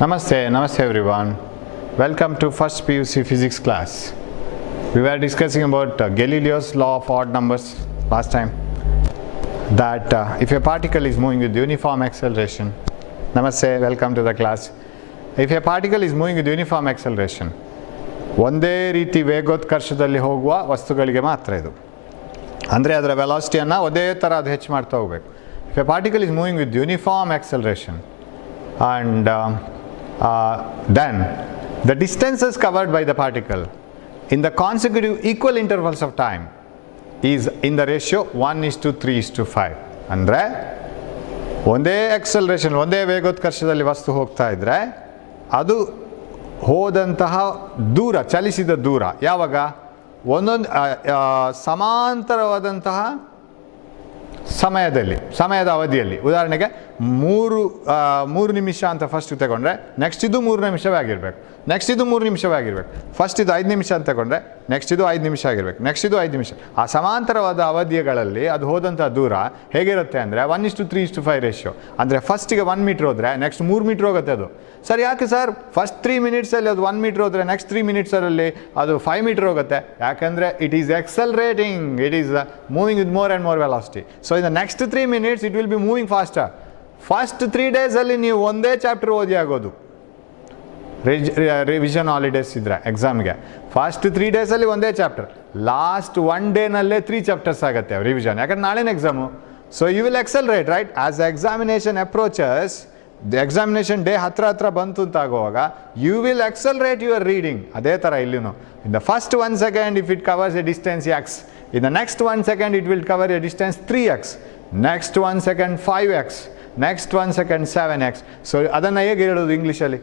Namaste everyone. Welcome to first PUC physics class. We were discussing about Galileo's law of odd numbers last time. That if a particle is moving with uniform acceleration, Namaste, welcome to the class. If a particle is moving with uniform acceleration, ಒಂದೇ ರೀತಿ ವೇಗೋತ್ಕರ್ಷದಲ್ಲಿ ಹೋಗುವ ವಸ್ತುಗಳಿಗೆ ಮಾತ್ರ ಇದು. ಅಂದರೆ ಅದರ ವೆಲಾಸಿಟಿಯನ್ನು ಒಂದೇ ಥರ ಅದು ಹೆಚ್ಚು ಮಾಡ್ತಾ ಹೋಗಬೇಕು. If A particle is moving with uniform acceleration and then the distances covered by the particle in the consecutive equal intervals of time is in the ratio 1:3:5. ಅಂದರೆ ಒಂದೇ ಆಕ್ಸಲರೇಷನ್ ಒಂದೇ ವೇಗೋತ್ಕರ್ಷದಲ್ಲಿ ವಸ್ತು ಹೋಗ್ತಾ ಇದ್ದರೆ ಅದು ಹೋದಂತಹ ದೂರ ಚಲಿಸಿದ ದೂರ ಯಾವಾಗ ಒಂದೊಂದು ಸಮಾಂತರವಾದಂತಹ ಸಮಯದ ಅವಧಿಯಲ್ಲಿ ಉದಾಹರಣೆಗೆ ಮೂರು ನಿಮಿಷ ಅಂತ ಫಸ್ಟ್ ತಗೊಂಡ್ರೆ ನೆಕ್ಸ್ಟ್ ಇದು 3 ನಿಮಿಷವೇ ಆಗಿರಬೇಕು, ನೆಕ್ಸ್ಟ್ ಇದು 3 ನಿಮಿಷವೇ ಆಗಿರಬೇಕು, ಫಸ್ಟ್ ಇದು 5 ನಿಮಿಷ ಅಂತ ತಗೊಂಡ್ರೆ ನೆಕ್ಸ್ಟ್ ಇದು 5 ನಿಮಿಷ ಆಗಿರಬೇಕು, ನೆಕ್ಸ್ಟ್ ಇದು 5 ನಿಮಿಷ. ಆ ಸಮಾಂತರವಾದ ಅವಧಿಗಳಲ್ಲಿ ಅದು ಹೋದಂಥ ದೂರ ಹೇಗಿರುತ್ತೆ ಅಂದರೆ 1:3:5 ರೇಷಿಯೋ. ಅಂದರೆ ಫಸ್ಟಿಗೆ 1 ಮೀಟ್ರ್ ಹೋದರೆ ನೆಕ್ಸ್ಟ್ 3 ಮೀಟ್ರ್ ಹೋಗುತ್ತೆ ಅದು. ಸರ್ ಯಾಕೆ ಸರ್ ಫಸ್ಟ್ 3 ಮಿನಿಟ್ಸಲ್ಲಿ ಅದು 1 ಮೀಟ್ರ್ ಹೋದರೆ ನೆಕ್ಸ್ಟ್ 3 ಮಿನಿಟ್ಸಲ್ಲಿ ಅದು 5 ಮೀಟ್ರ್ ಹೋಗುತ್ತೆ? ಯಾಕಂದರೆ it is accelerating, it is moving with more and more velocity. So in the next 3 minutes it will be moving faster. First 3 ಡೇಸಲ್ಲಿ ನೀವು ಒಂದೇ ಚಾಪ್ಟರ್ ಓದಿ ಆಗೋದು. ರಿವಿಷನ್ ಹಾಲಿಡೇಸ್ ಇದ್ದರೆ ಎಕ್ಸಾಮ್ಗೆ ಫಸ್ಟ್ 3 ಡೇಸಲ್ಲಿ ಒಂದೇ ಚಾಪ್ಟರ್, ಲಾಸ್ಟ್ 1 ಡೇನಲ್ಲೇ 3 ಚಾಪ್ಟರ್ಸ್ ಆಗುತ್ತೆ ರಿವಿಷನ್, ಯಾಕಂದ್ರೆ ನಾಳೆನೇ exam. So you will accelerate right as the examination approaches. The examination day ಹತ್ರ ಬಂತು ಅಂತ ಆಗುವಾಗ you will accelerate your reading. ಅದೇ ಥರ ಇಲ್ಲಿನೂ in the first 1 second if it covers a distance x, in the next 1 second it will cover a distance 3x, next 1 second 5x, next 1 second 7x. So ಅದನ್ನು ಹೇಗೆ ಹೇಳೋದು ಇಂಗ್ಲೀಷಲ್ಲಿ?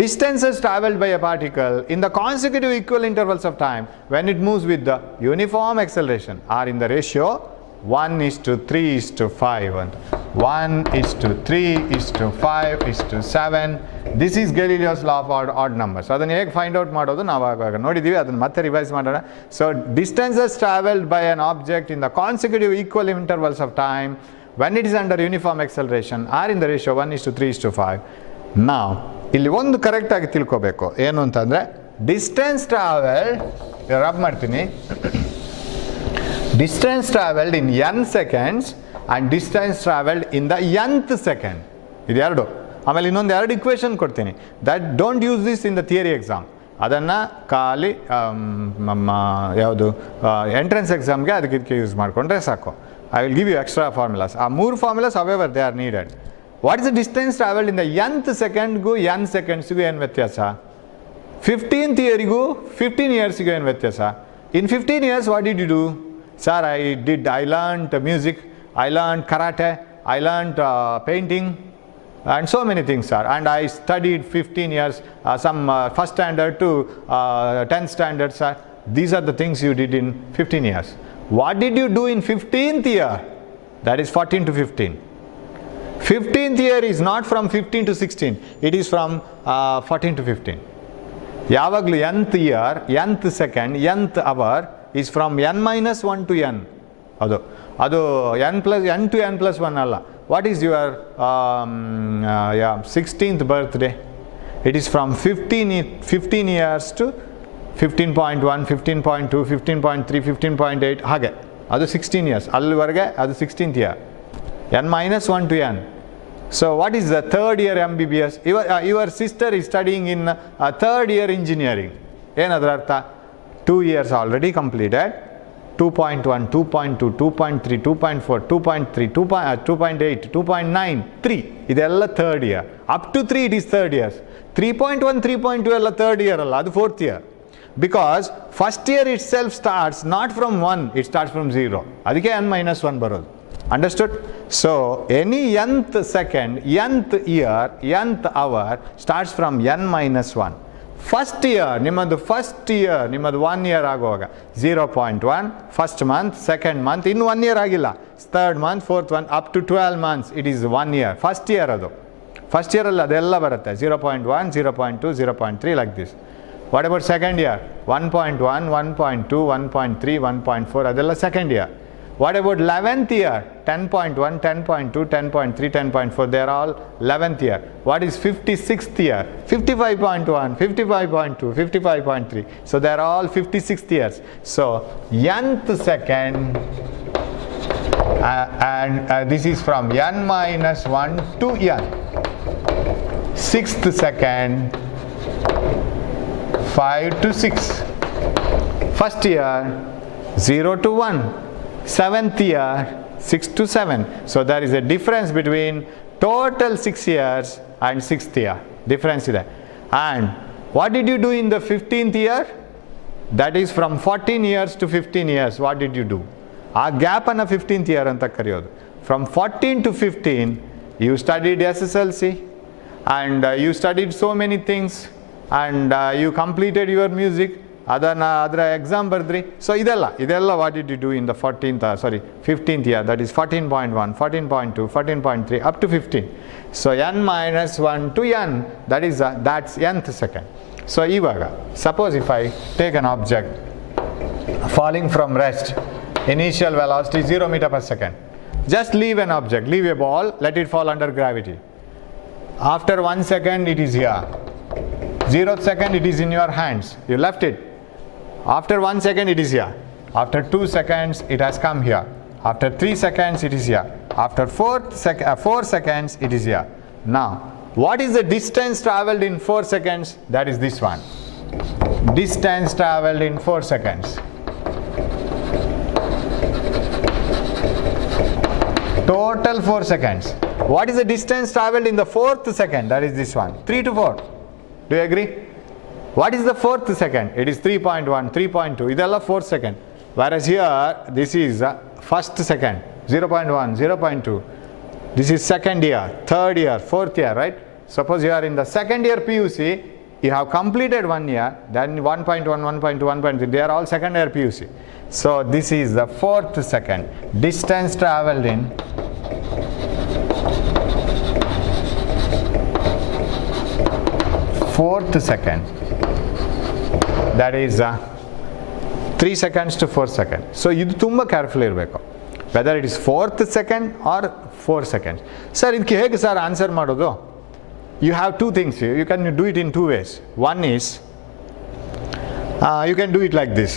Distances traveled by a particle in the consecutive equal intervals of time when it moves with the uniform acceleration are in the ratio 1:3:5 and 1:3:5:7. This is Galileo's law of odd numbers. ಅದನ್ನು ಹೇಗೆ find out ಮಾಡೋದು ನಾವು ಆವಾಗ ನೋಡಿದ್ದೀವಿ, ಅದನ್ನು ಮತ್ತೆ ರಿವೈಸ್ ಮಾಡೋಣ. So distances traveled by an object in the consecutive equal intervals of time when it is under uniform acceleration are in the ratio 1:3:5. Now ಇಲ್ಲಿ ಒಂದು ಕರೆಕ್ಟಾಗಿ ತಿಳ್ಕೋಬೇಕು ಏನು ಅಂತಂದರೆ ಡಿಸ್ಟೆನ್ಸ್ ಟ್ರಾವೆಲ್ಡ್, ರಬ್ ಮಾಡ್ತೀನಿ, distance travelled in n seconds and distance travelled in the nth second. ಇದೆರಡು. ಆಮೇಲೆ ಇನ್ನೊಂದು 2 ಇಕ್ವೇಷನ್ ಕೊಡ್ತೀನಿ. That don't use this in the theory exam. ಅದನ್ನು ಖಾಲಿ ನಮ್ಮ ಯಾವುದು ಎಂಟ್ರೆನ್ಸ್ ಎಕ್ಸಾಮ್ಗೆ ಅದಕ್ಕೆ ಯೂಸ್ ಮಾಡಿಕೊಂಡ್ರೆ ಸಾಕು. I will give you extra formulas. ಆ 3 formulas whatever they are needed. What is the distance travelled in the nth ಸೆಕೆಂಡ್ಗೂ n ಸೆಕೆಂಡ್ಸ್ಗೂ ಏನು ವ್ಯತ್ಯಾಸ? 15th ಇಯರಿಗೂ 15 ಇಯರ್ಸಿಗೂ ಏನು ವ್ಯತ್ಯಾಸ? In 15 years what did you do? Sir I learned music, I learned karate, I learned painting and so many things, sir, and I studied 15 years some first standard to 10th standard, sir. These are the things you did in 15 years. What did you do in 15th year? That is 14 to 15. 15th year is not from 15 to 16, it is from 14 to 15. ಯಾವಾಗಲೂ nth year, nth second, nth hour is from n-1 to n. ಅದು n to n+1 ಅಲ್ಲ. What is your 16th birthday? It is from 15 years to 15.1, 15.2, 15.3, 15.8 ಹಾಗೆ. ಅದು 16 years. ಅಲ್ಲಿವರೆಗೆ ಅದು 16th year. n-1 to n. So what is the third year MBBS? Your sister is studying in third year engineering. ಏನದರ ಅರ್ಥ? 2 years already completed. 2.1, 2.2, 2.3, 2.4, 2.3, 2.8, 2.9, 3 ಇದೆಲ್ಲ third year. Up to 3 it is third years. 3.1, 3.2 ಎಲ್ಲ third year ಅಲ್ಲ, ಅದು fourth year. Because first year itself starts not from 1, it starts from 0. ಅದಕ್ಕೆ n-1 ಬರೋದು. Understood? So any nth second, nth year, nth hour starts from n-1. First year ನಿಮ್ಮದು 1 ಇಯರ್ ಆಗುವಾಗ 0.1 first month, second month, ಇನ್ನು 1 year ಆಗಿಲ್ಲ, third month, fourth month, up to 12 months it is 1 year. First year ಅದು. First ಇಯರಲ್ಲಿ ಅದೆಲ್ಲ ಬರುತ್ತೆ 0.1, 0.2, 0.3 like this. What about second year? 1.1, 1.2, 1.3, 1.4 ಅದೆಲ್ಲ second year. What about 11th year? 10.1, 10.2, 10.3, 10.4. They are all 11th year. What is 56th year? 55.1, 55.2, 55.3. So they are all 56th years. So nth second, and this is from n minus 1 to n. 6th second, 5 to 6. First year, 0 to 1. 7th year, 6 to 7. So there is a difference between total 6 years and 6th year. Difference is there. And what did you do in the 15th year? That is from 14 years to 15 years. What did you do? A gap on a 15th year anta kariyodu. From 14 to 15, you studied SSLC and you studied so many things and you completed your music. Adra exam bardri. So idella what did you do in the 15th year, that is 14.1, 14.2, 14.3 up to 15. So n minus 1 to n, that's nth second. So ivaga, suppose if I take an object falling from rest, initial velocity 0 meter per second. Just leave an object, leave a ball, let it fall under gravity. After 1 second it is here. 0th second it is in your hands. You left it. After 1 second it is here. After 2 seconds it has come here. After 3 seconds it is here. After 4 seconds it is here. Now, what is the distance traveled in 4 seconds? That is this one. Distance traveled in 4 seconds. Total 4 seconds. What is the distance traveled in the 4th second? That is this one. 3 to 4. Do you agree? What is the 4th second? It is 3.1, 3.2. Idella 4th second. Whereas here, this is first second, 0.1, 0.2. This is second year, third year, fourth year, right? Suppose you are in the second year PUC, you have completed 1 year, then 1.1, 1.2, 1.3, they are all second year PUC. So this is the 4th second. Distance traveled in 4th second. That is 3 seconds to 4 seconds. So idu tumba careful irbeku. Whether it is 4th second or 4 seconds. Sir, idಕ್ಕೆ ಹೇಗೆ sir answer ಮಾಡೋದು? You have two things here. You can do it in two ways. One is you can do it like this.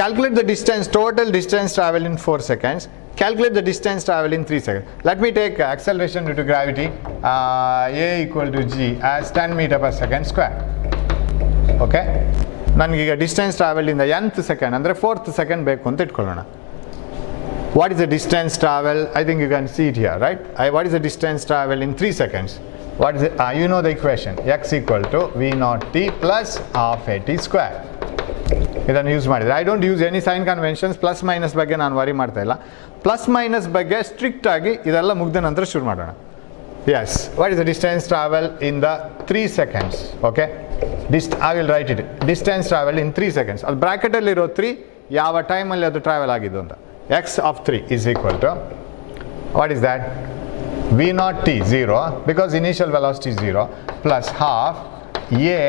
Calculate the distance, total distance traveled in 4 seconds. Calculate the distance traveled in 3 seconds. Let me take acceleration due to gravity A equal to G as 10 meter per second square. Okay? ನನಗೀಗ distance travel ಇಂದ nth second ಅಂದರೆ 4th second ಬೇಕು ಅಂತ ಇಟ್ಕೊಳ್ಳೋಣ. What is the distance travel? I think you can see it here, right? What is the distance travel in 3 seconds? What is it? You know the equation. X equal to V naught T plus half AT square. ಇದನ್ನು use ಮಾಡಿದರೆ I don't use any sign conventions. Plus minus ಬಗ್ಗೆ ನಾನು ವರಿ ಮಾಡ್ತಾ ಇಲ್ಲ. Plus minus ಬಗ್ಗೆ ಸ್ಟ್ರಿಕ್ಟ್ ಆಗಿ ಇದೆಲ್ಲ ಮುಗ್ದ ನಂತರ ಶುರು ಮಾಡೋಣ. Yes, what is the distance travel in the 3 seconds? Okay, I will write it. Distance travel in 3 seconds. ಅದು ಬ್ರಾಕೆಟ್ ಅಲ್ಲಿ ಇರೋ 3 ಯಾವ ಟೈಮಲ್ಲಿ ಅದು ಟ್ರಾವೆಲ್ ಆಗಿದ್ದು ಅಂತ. X of 3 is equal to, what is that? V naught T 0 because initial velocity is 0 plus half A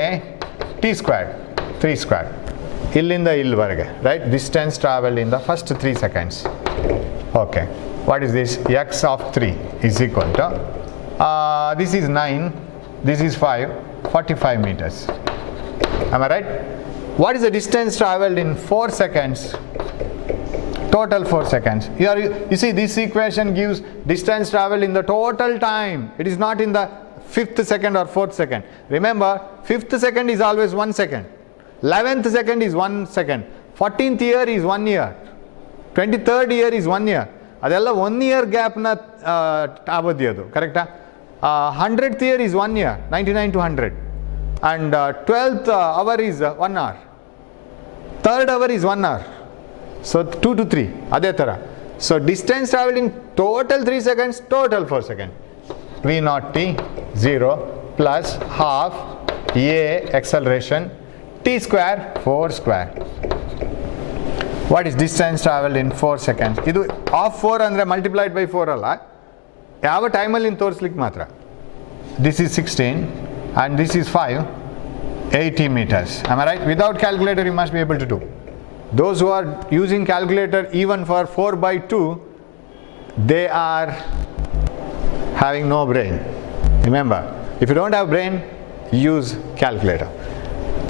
T squared 3 squared. ಇಲ್ಲಿಂದ ಇಲ್ಲಿವರೆಗೆ, right? Distance traveled in the first 3 seconds. Okay, what is this? X of 3 is equal to this is 9, this is 5, 45 meters. Am I right? What is the distance traveled in 4 seconds? Total 4 seconds. Here you see this equation gives distance traveled in the total time. It is not in the 5th second or 4th second. Remember, 5th second is always 1 second. 11th second is 1 second. 14th year is 1 year. 23rd year is 1 year. ಅದೆಲ್ಲ 1 year ಗ್ಯಾಪ್ನ ಅವಧಿ ಅದು, ಕರೆಕ್ಟಾ? 100th year is 1 year, 99 to 100. And 12th hour is 1 hour. 3rd hour is 1 hour. So 2 to 3, ಅದೇ ಥರ. So distance traveled in total 3 seconds, total 4 seconds. V naught T 0 plus half A acceleration T square 4 square. What is distance traveled in 4 seconds? ಇದು ಆಫ್ 4 ಅಂದರೆ multiplied by 4 ಅಲ್ಲ, ಯಾವ ಟೈಮಲ್ಲಿ ತೋರಿಸ್ಲಿಕ್ಕೆ ಮಾತ್ರ. This is 16 and this is 5, 80 meters. Am I right? Without calculator you must be able to do. Those who are using calculator even for 4 by 2, they are having no brain. Remember, if you don't have brain, use calculator.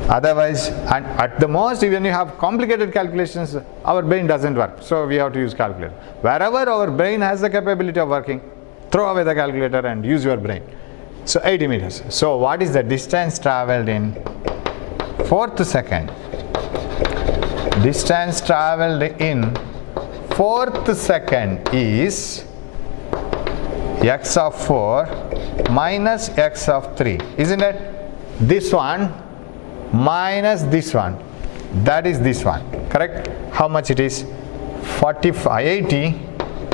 Otherwise, and at the most, even you have complicated calculations, our brain doesn't work. So we have to use calculator. Wherever our brain has the capability of working, throw away the calculator and use your brain. So 80 meters. So what is the distance traveled in 4th second? Distance traveled in 4th second is x of 4 minus x of 3. Isn't it? This one minus this one, that is this one, correct? How much it is? 80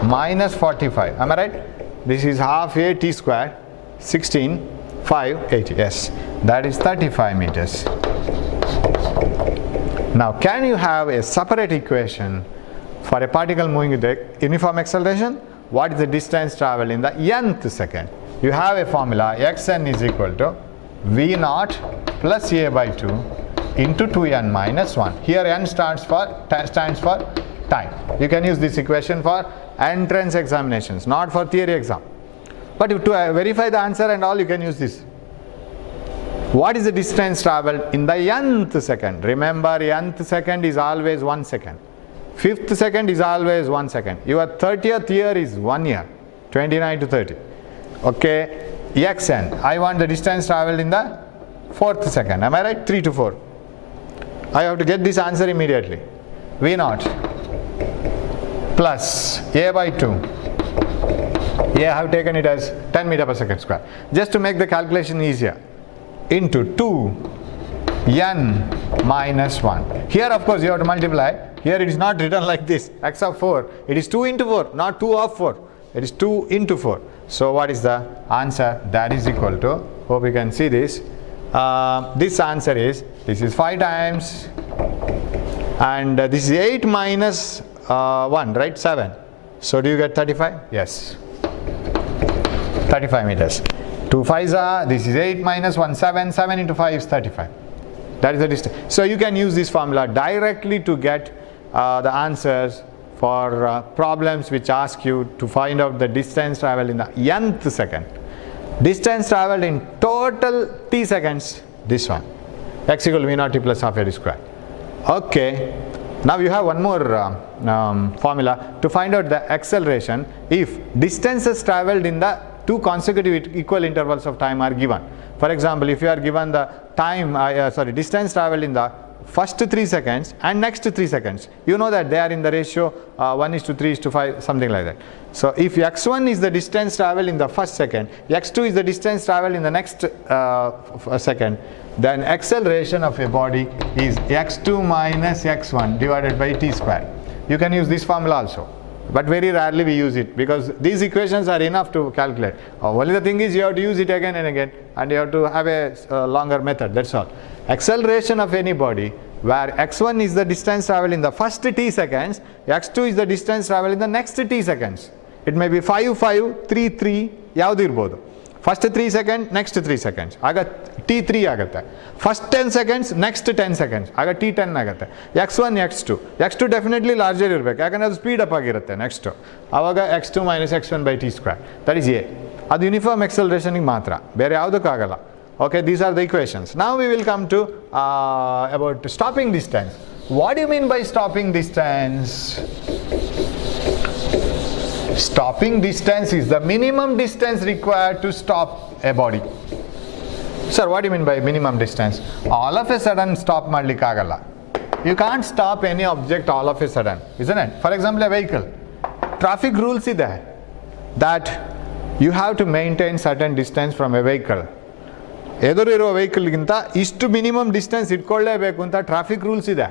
minus 45, am I right? This is half a t square, 16, 5, 80, yes, that is 35 meters. Now can you have a separate equation for a particle moving with the uniform acceleration? What is the distance traveled in the nth second? You have a formula, xn is equal to v naught plus a by 2 into 2n minus 1. Here n stands for time. You can use this equation for entrance examinations, not for theory exam. But to verify the answer and all, you can use this. What is the distance traveled in the nth second? Remember, nth second is always 1 second. 5th second is always 1 second. Your 30th year is 1 year, 29 to 30. Okay, xn. I want the distance traveled in the 4th second. Am I right? 3 to 4. I have to get this answer immediately. V naught plus a by 2. A I have taken it as 10 meter per second square. Just to make the calculation easier. Into 2 n minus 1. Here of course you have to multiply. Here it is not written like this. X of 4. It is 2 into 4, not 2 of 4. It is 2 into 4. So what is the answer? That is equal to, hope you can see this. This answer is, this is 5 times and this is 8 minus 1, right? 7. So do you get 35? Yes. 35 meters. 2 5s are, this is 8 minus 1, 7. 7 into 5 is 35. That is the distance. So you can use this formula directly to get the answers for problems which ask you to find out the distance traveled in the nth second. Distance traveled in total t seconds, this one. X equal to v naught t plus half a t square. Okay. Now you have one more formula to find out the acceleration if distances traveled in the 2 consecutive equal intervals of time are given. For example, if you are given the time, distance traveled in the first 3 seconds and next 3 seconds, you know that they are in the ratio 1:3:5, something like that. So if x1 is the distance traveled in the first second, x2 is the distance traveled in the next second, then acceleration of a body is x2 minus x1 divided by t square. You can use this formula also, but very rarely we use it because these equations are enough to calculate. Only the thing is you have to use it again and again, and you have to have a longer method, that's all. Acceleration of any body where x1 is the distance traveled in the first t seconds, x2 is the distance traveled in the next t seconds. It may be 5 5 3 3 ಯಾವುದು ಇರಬಹುದು. First 3 seconds, next 3 seconds, ಆಗ t3 ಆಗುತ್ತೆ. First 10 seconds, next 10 seconds, ಆಗ t10 ಆಗುತ್ತೆ. x1 x2 definitely larger ಇರಬೇಕು, ಯಾಕಂದರೆ ಅದು speed up ಆಗಿರುತ್ತೆ ನೆಕ್ಸ್ಟ್. ಆವಾಗ x2 minus x1 by t square, that is a. ಅದು ಯೂನಿಫಾರ್ಮ್ ಎಕ್ಸಲರೇಷನ್ಗೆ ಮಾತ್ರ, ಬೇರೆ ಯಾವುದಕ್ಕಾಗಲ್ಲ. Okay, these are the equations. Now we will come to about stopping distance. What do you mean by stopping distance? Stopping distance is the minimum distance required to stop a body. Sir, what do you mean by minimum distance? All of a sudden stop madlikagalla. You can't stop any object all of a sudden, isn't it? For example, a vehicle. Traffic rules is there that you have to maintain certain distance from a vehicle. ಎದುರಿರೋ ವೆಹಿಕಲ್ಗಿಂತ ಇಷ್ಟು minimum distance ಇಟ್ಕೊಳ್ಳೇಬೇಕು ಅಂತ traffic rules ಇದೆ.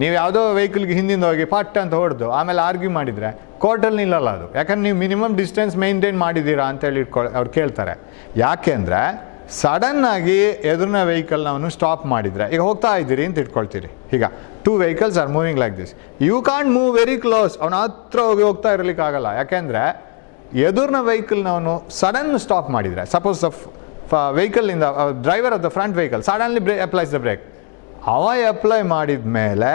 ನೀವು ಯಾವುದೋ ವೆಹಿಕಲ್ಗೆ ಹಿಂದಿಂದ ಹೋಗಿ ಪಟ್ ಅಂತ ಹೊಡೆದು ಆಮೇಲೆ ಆರ್ಗ್ಯೂ ಮಾಡಿದರೆ ಕೋರ್ಟಲ್ಲಿ ನಿಲ್ಲಲ್ಲ ಅದು, ಯಾಕಂದ್ರೆ ನೀವು ಮಿನಿಮಮ್ ಡಿಸ್ಟೆನ್ಸ್ ಮೇಂಟೈನ್ ಮಾಡಿದ್ದೀರಾ ಅಂತೇಳಿ ಅವ್ರು ಕೇಳ್ತಾರೆ. ಯಾಕೆಂದರೆ ಸಡನ್ನಾಗಿ ಎದುರಿನ ವೆಹಿಕಲ್ನವನು ಸ್ಟಾಪ್ ಮಾಡಿದರೆ, ಈಗ ಹೋಗ್ತಾ ಇದ್ದೀರಿ ಅಂತ ಇಟ್ಕೊಳ್ತೀರಿ, ಈಗ 2 vehicles are moving like this, you can't move very close, ಅವನ ಹತ್ರ ಹೋಗ್ತಾ ಇರಲಿಕ್ಕಾಗಲ್ಲ. ಯಾಕೆಂದರೆ ಎದುರಿನ ವೆಹಿಕಲ್ನವನು ಸಡನ್ ಸ್ಟಾಪ್ ಮಾಡಿದರೆ, suppose vehicle in the driver of the front vehicle suddenly applies the brake, ಅವ ಅಪ್ಲೈ ಮಾಡಿದ ಮೇಲೆ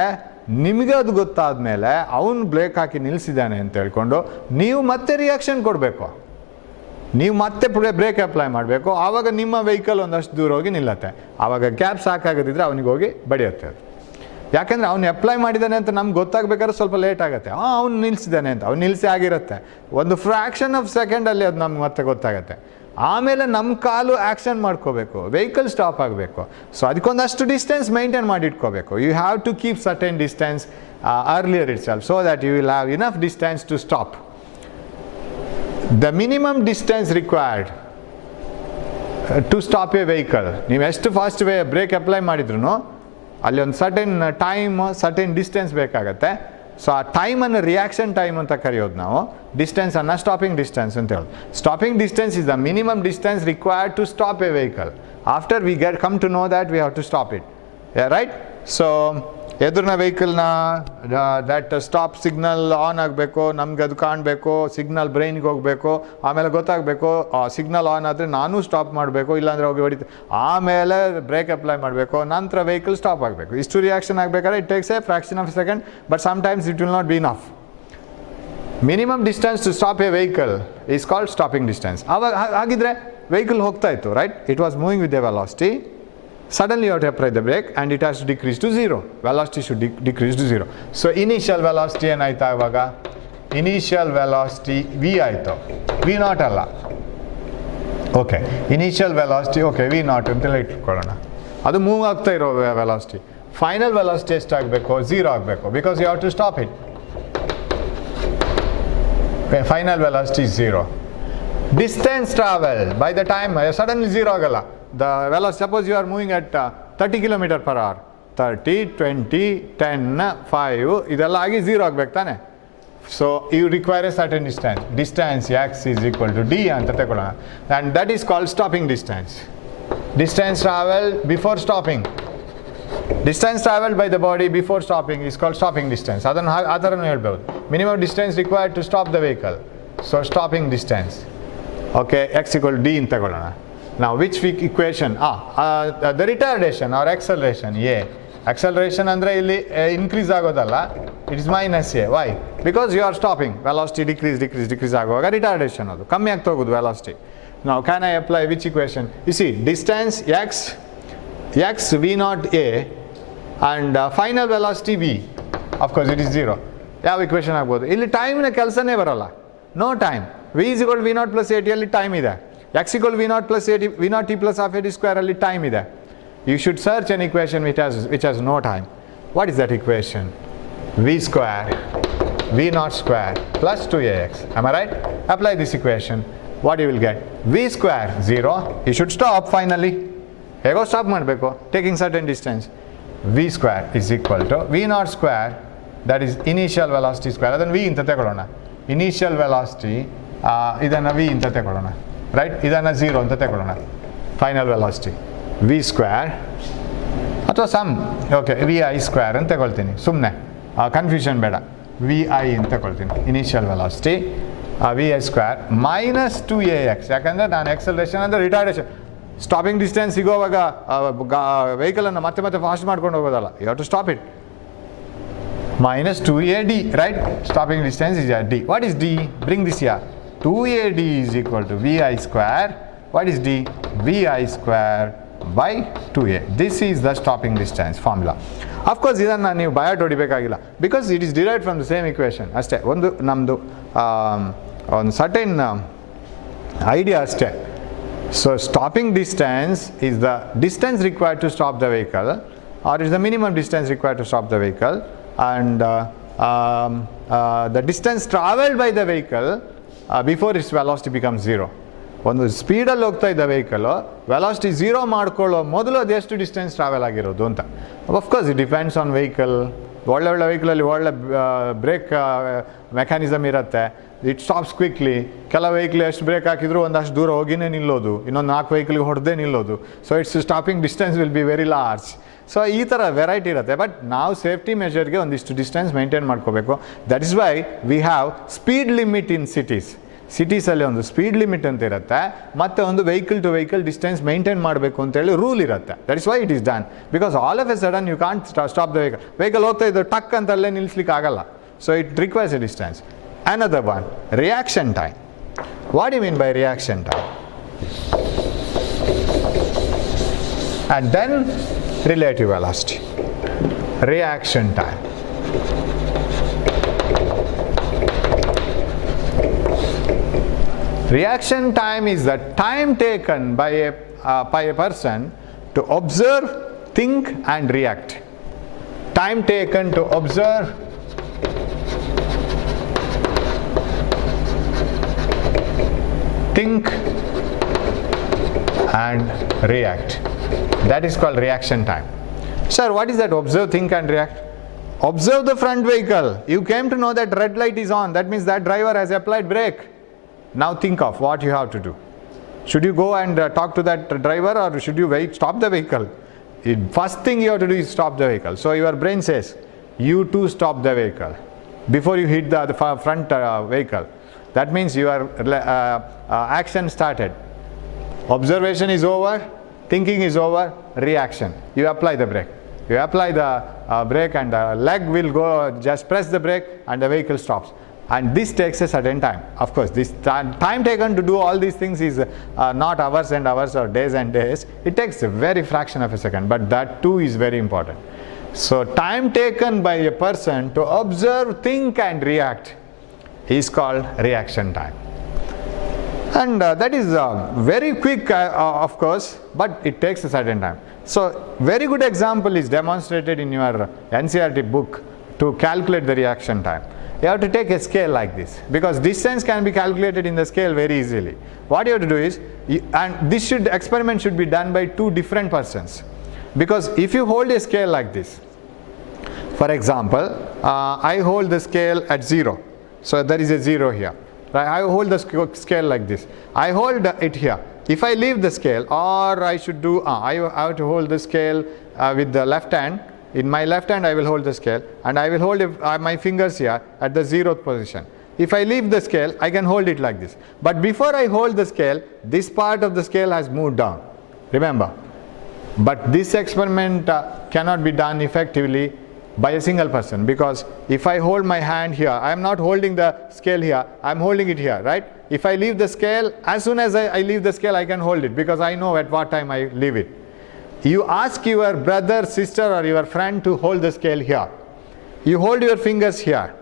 ನಿಮಗೆ ಅದು ಗೊತ್ತಾದ ಮೇಲೆ ಅವನು ಬ್ರೇಕ್ ಹಾಕಿ ನಿಲ್ಲಿಸಿದ್ದಾನೆ ಅಂತ ಹೇಳ್ಕೊಂಡು ನೀವು ಮತ್ತೆ ರಿಯಾಕ್ಷನ್ ಕೊಡಬೇಕು, ನೀವು ಮತ್ತೆ ಬ್ರೇಕ್ ಅಪ್ಲೈ ಮಾಡಬೇಕು. ಆವಾಗ ನಿಮ್ಮ ವೆಹಿಕಲ್ ಒಂದಷ್ಟು ದೂರ ಹೋಗಿ ನಿಲ್ಲತ್ತೆ. ಆವಾಗ ಗ್ಯಾಪ್ ಸಾಕಾಗದಿದ್ರೆ ಅವನಿಗೆ ಹೋಗಿ ಬಡಿಯುತ್ತೆ ಅದು. ಯಾಕೆಂದರೆ ಅವ್ನು ಅಪ್ಲೈ ಮಾಡಿದ್ದಾನೆ ಅಂತ ನಮ್ಗೆ ಗೊತ್ತಾಗಬೇಕಾದ್ರೆ ಸ್ವಲ್ಪ ಲೇಟ್ ಆಗುತ್ತೆ. ಅವ್ನು ನಿಲ್ಲಿಸಿದ್ದಾನೆ ಅಂತ, ಅವ್ನು ನಿಲ್ಲಿಸಿ ಆಗಿರುತ್ತೆ. ಒಂದು ಫ್ರ್ಯಾಕ್ಷನ್ ಆಫ್ ಸೆಕೆಂಡಲ್ಲಿ ಅದು ನಮ್ಗೆ ಮತ್ತೆ ಗೊತ್ತಾಗುತ್ತೆ. ಆಮೇಲೆ ನಮ್ಮ ಕಾಲು ಆ್ಯಕ್ಷನ್ ಮಾಡ್ಕೋಬೇಕು, ವೆಹಿಕಲ್ ಸ್ಟಾಪ್ ಆಗಬೇಕು. ಸೊ ಅದಕ್ಕೊಂದಷ್ಟು ಡಿಸ್ಟೆನ್ಸ್ ಮೈಂಟೈನ್ ಮಾಡಿ ಇಟ್ಕೋಬೇಕು. You have to keep certain distance earlier itself so that you will have enough distance to stop. The minimum distance required to stop a vehicle, ನೀವು ಎಷ್ಟು fast brake apply ಮಾಡಿದ್ರು ಅಲ್ಲಿ ಒಂದು certain time, certain distance ಬೇಕಾಗತ್ತೆ. So ಆ ಟೈಮನ್ನು reaction time ಅಂತ ಕರೆಯೋದು ನಾವು. ಡಿಸ್ಟೆನ್ಸನ್ನು ಸ್ಟಾಪಿಂಗ್ ಡಿಸ್ಟೆನ್ಸ್ ಅಂತ ಹೇಳೋದು. Stopping distance is the minimum distance required to stop a vehicle. After we come to know that we have to stop it, right? So ಎದುರಿನ ವೆಹಿಕಲ್ನ ದ್ಯಾಟ್ ಸ್ಟಾಪ್ ಸಿಗ್ನಲ್ ಆನ್ ಆಗಬೇಕು, ನಮ್ಗೆ ಅದು ಕಾಣಬೇಕು, ಸಿಗ್ನಲ್ ಬ್ರೈನ್ಗೆ ಹೋಗಬೇಕು, ಆಮೇಲೆ ಗೊತ್ತಾಗಬೇಕು ಸಿಗ್ನಲ್ ಆನ್ ಆದರೆ ನಾನು ಸ್ಟಾಪ್ ಮಾಡಬೇಕು, ಇಲ್ಲಾಂದರೆ ಹೋಗಿ ಹೊಡಿತು, ಆಮೇಲೆ ಬ್ರೇಕ್ ಅಪ್ಲೈ ಮಾಡಬೇಕು, ನಂತರ ವೆಹಿಕಲ್ ಸ್ಟಾಪ್ ಆಗಬೇಕು. ಇಷ್ಟು ರಿಯಾಕ್ಷನ್ ಆಗಬೇಕಾದ್ರೆ it takes a fraction of second, but sometimes it will not be enough. Minimum distance to stop a vehicle is called stopping distance. ಆವಾಗ ಹಾಗಿದ್ರೆ ವೆಹಿಕಲ್ ಹೋಗ್ತಾ ಇತ್ತು, right? It was moving with a velocity. Suddenly you have to apply the brake and it has to decrease to 0. Velocity should decrease to 0. So initial velocity ಏನಾಯ್ತು ಆವಾಗ? Initial velocity v ಆಯಿತು, v not ಅಲ್ಲ. Okay, initial velocity okay v not ಅಂತೆಲ್ಲ ಇಟ್ಕೊಳ್ಳೋಣ. ಅದು ಮೂವ್ ಆಗ್ತಾ ಇರೋ velocity. Final velocity ಎಷ್ಟಾಗಬೇಕು? 0 ಆಗಬೇಕು, because you have to stop it. Final velocity 0. Distance travel by the time suddenly 0 ಆಗಲ್ಲ. The velocity, suppose you are moving at 30 km per hour, 30, 20, 10, 5 ಇದೆಲ್ಲ ಆಗಿ 0 ಆಗಬೇಕು ತಾನೆ. So you require a certain distance. Distance x is equal to d ಅಂತ ತಗೊಳ್ಳೋಣ. And that is called stopping distance. Distance travel before stopping. Distance traveled by the body before stopping is called stopping distance. ಅದನ್ನು ಆ ಥರನೂ ಹೇಳ್ಬೋದು. Minimum distance required to stop the vehicle. So stopping distance. Okay, x equal to d ಅಂತ ತಗೊಳ್ಳೋಣ. Now which equation? The retardation or acceleration. Acceleration ಅಂದರೆ ಇಲ್ಲಿ increase ಆಗೋದಲ್ಲ, it is minus a. Why? Because you are stopping. Velocity decrease ಆಗುವಾಗ retardation ಅದು ಕಮ್ಮಿ ಆಗ್ತಾ ಹೋಗೋದು velocity. Now can I apply which equation? You see, distance x v naught a and final velocity v. Of course it is 0. ಯಾವ ಇಕ್ವೇಷನ್ ಆಗ್ಬೋದು? ಇಲ್ಲಿ ಟೈಮಿನ ಕೆಲಸನೇ ಬರಲ್ಲ. No time. v is equal to v naught plus at ಅಲ್ಲಿ time ಇದೆ. x equal to v naught plus at, v naught t plus half at square ಅಲ್ಲಿ time ಇದೆ. You should search an equation which has no time. What is that equation? v square v naught square plus 2ax. Am I right? Apply this equation. What you will get? v square 0. You should stop finally. ಹೇಗೋ ಸ್ಟಾಪ್ ಮಾಡಬೇಕು, taking certain distance. v square is equal to v naught square, that is initial velocity square. ಅದನ್ನು v ಅಂತ ತಗೊಳ್ಳೋಣ. Initial velocity ಇದನ್ನು v ಅಂತ ತಗೊಳ್ಳೋಣ, ರೈಟ್? ಇದನ್ನು 0 ಅಂತ ತಗೊಳ್ಳೋಣ. ಫೈನಲ್ ವೆಲಾಸಿಟಿ v ಸ್ಕ್ವೇರ್ ಅಥವಾ some, okay, v i square ಅಂತ ತಗೊಳ್ತೀನಿ. ಸುಮ್ಮನೆ ಕನ್ಫ್ಯೂಷನ್ ಬೇಡ, ವಿ ಐ ಅಂತ ತಗೊಳ್ತೀನಿ. Initial velocity v i square minus 2ax. ಯಾಕಂದರೆ ನಾನು ಎಕ್ಸಲರೇಷನ್ ಅಂದರೆ ರಿಟಾರ್ಡೇಷನ್. ಸ್ಟಾಪಿಂಗ್ ಡಿಸ್ಟೆನ್ಸ್ ಸಿಗೋವಾಗ ವೆಹಿಕಲನ್ನು ಮತ್ತೆ ಫಾಸ್ಟ್ ಮಾಡ್ಕೊಂಡು ಹೋಗೋದಲ್ಲ. You have to stop it. Minus 2ad, right? Stopping distance is at d. What is d? Bring this here. 2ad is equal to vi square. What is d? Vi square by 2a. This is the stopping distance formula. Of course, ಇದನ್ನು ನೀವು ಬಯಾಟ್ ಹೊಡಿಬೇಕಾಗಿಲ್ಲ, because it is derived from the same equation ಅಷ್ಟೇ. ಒಂದು ನಮ್ಮದು ಒಂದು certain idea ಅಷ್ಟೇ. So stopping distance is the distance required to stop the vehicle, or is the minimum distance required to stop the vehicle, and the distance traveled by the vehicle before its velocity becomes 0. ಒಂದು ಸ್ಪೀಡಲ್ಲಿ ಹೋಗ್ತಾ ಇದ್ದ vehicle velocity 0 ಮಾಡ್ಕೊಳ್ಳೋ ಮೊದಲು ಅದು ಎಷ್ಟು distance travel ಆಗಿರೋದು ಅಂತ. Of course it depends on vehicle. ಒಳ್ಳೆ ವೆಹಿಕಲಲ್ಲಿ ಒಳ್ಳೆ ಬ್ರೇಕ್ ಮೆಕ್ಯಾನಿಸಮ್ ಇರುತ್ತೆ, ಇಟ್ ಸ್ಟಾಪ್ಸ್ ಕ್ವಿಕ್ಲಿ. ಕೆಲವು ವೆಹಿಕಲ್ ಎಷ್ಟು ಬ್ರೇಕ್ ಹಾಕಿದ್ರು ಒಂದಷ್ಟು ದೂರ ಹೋಗಿನೇ ನಿಲ್ಲೋದು, ಇನ್ನೊಂದು 4 ವೆಹಿಕಲ್ಗೆ ಹೊಡೆದೇ ನಿಲ್ಲೋದು. So it's stopping distance will be very large. So ಈ ಥರ ವೆರೈಟಿ ಇರುತ್ತೆ. ಬಟ್ ನಾವು ಸೇಫ್ಟಿ ಮೆಜರ್ಗೆ ಒಂದಿಷ್ಟು ಡಿಸ್ಟೆನ್ಸ್ ಮೇಂಟೈನ್ ಮಾಡ್ಕೋಬೇಕು. That is why we have speed limit in cities. ಸಿಟೀಸಲ್ಲಿ ಒಂದು ಸ್ಪೀಡ್ ಲಿಮಿಟ್ ಅಂತ ಇರುತ್ತೆ, ಮತ್ತು ಒಂದು vehicle to vehicle distance maintain ಮಾಡಬೇಕು ಅಂತೇಳಿ ರೂಲ್ ಇರುತ್ತೆ. That is why it is done, because all of a sudden you can't stop the vehicle ಹೋಗ್ತಾ ಇದ್ದು ಟಕ್ ಅಂತಲ್ಲೇ ನಿಲ್ಲಿಸ್ಲಿಕ್ಕೆ ಆಗಲ್ಲ. So it requires a distance. Another one, reaction time. What you mean by reaction time? And then relative velocity, reaction time. Reaction time is the time taken by a person to observe, think and react. Time taken to observe, think and react. That is called reaction time. Sir, what is that observe, think and react? Observe the front vehicle. You came to know that red light is on. That means that driver has applied brake. Now think of what you have to do. Should you go and talk to that driver, or should you wait, stop the vehicle? First thing you have to do is stop the vehicle. So your brain says, you too stop the vehicle before you hit the front vehicle. That means your action started. Observation is over, thinking is over, reaction. You apply the brake. You apply the brake and the leg will go, just press the brake and the vehicle stops. And this takes a certain time. Of course, this time taken to do all these things is not hours and hours or days and days. It takes a very fraction of a second, but that too is very important. So time taken by a person to observe, think and react is called reaction time. And that is very quick, of course, but it takes a certain time. So very good example is demonstrated in your NCERT book to calculate the reaction time. You have to take a scale like this, because distance can be calculated in the scale very easily. What you have to do is, and this experiment should be done by two different persons, because if you hold a scale like this, for example, I hold the scale at 0, so there is a 0 here. I hold the scale like this. I hold it here. If I leave the scale, or I should do, I have to hold the scale with the left hand. In my left hand I will hold the scale, and I will hold my fingers here at the 0th position. If I leave the scale, I can hold it like this. But before I hold the scale, this part of the scale has moved down. Remember. But this experiment cannot be done effectively by a single person, because if I hold my hand here, I am not holding the scale here, I am holding it here, right? If I leave the scale, as soon as I leave the scale, I can hold it, because I know at what time I leave it. You ask your brother, sister or your friend to hold the scale here. You hold your fingers here.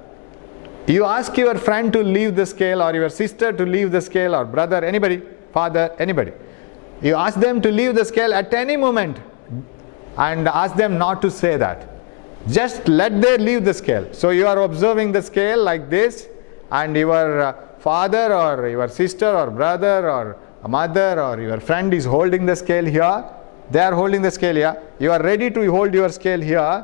You ask your friend to leave the scale, or your sister to leave the scale, or brother, anybody, father, anybody. You ask them to leave the scale at any moment, and ask them not to say that. Just let them leave the scale. So you are observing the scale like this, and your father or your sister or brother or mother or your friend is holding the scale here. They are holding the scale here. You are ready to hold your scale here.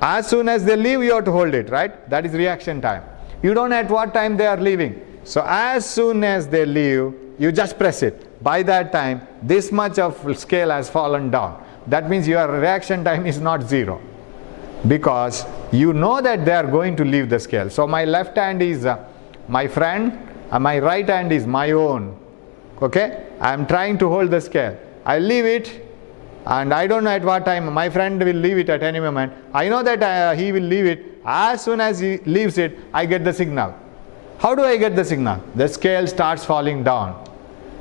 As soon as they leave, you have to hold it, right? That is reaction time. You don't know at what time they are leaving. So as soon as they leave, you just press it. By that time, this much of scale has fallen down. That means your reaction time is not 0. Because you know that they are going to leave the scale. So my left hand is my friend, and my right hand is my own. Okay? I am trying to hold the scale. I leave it, and I don't know at what time my friend will leave it at any moment. I know that he will leave it. As soon as he leaves it, I get the signal. How do I get the signal? The scale starts falling down.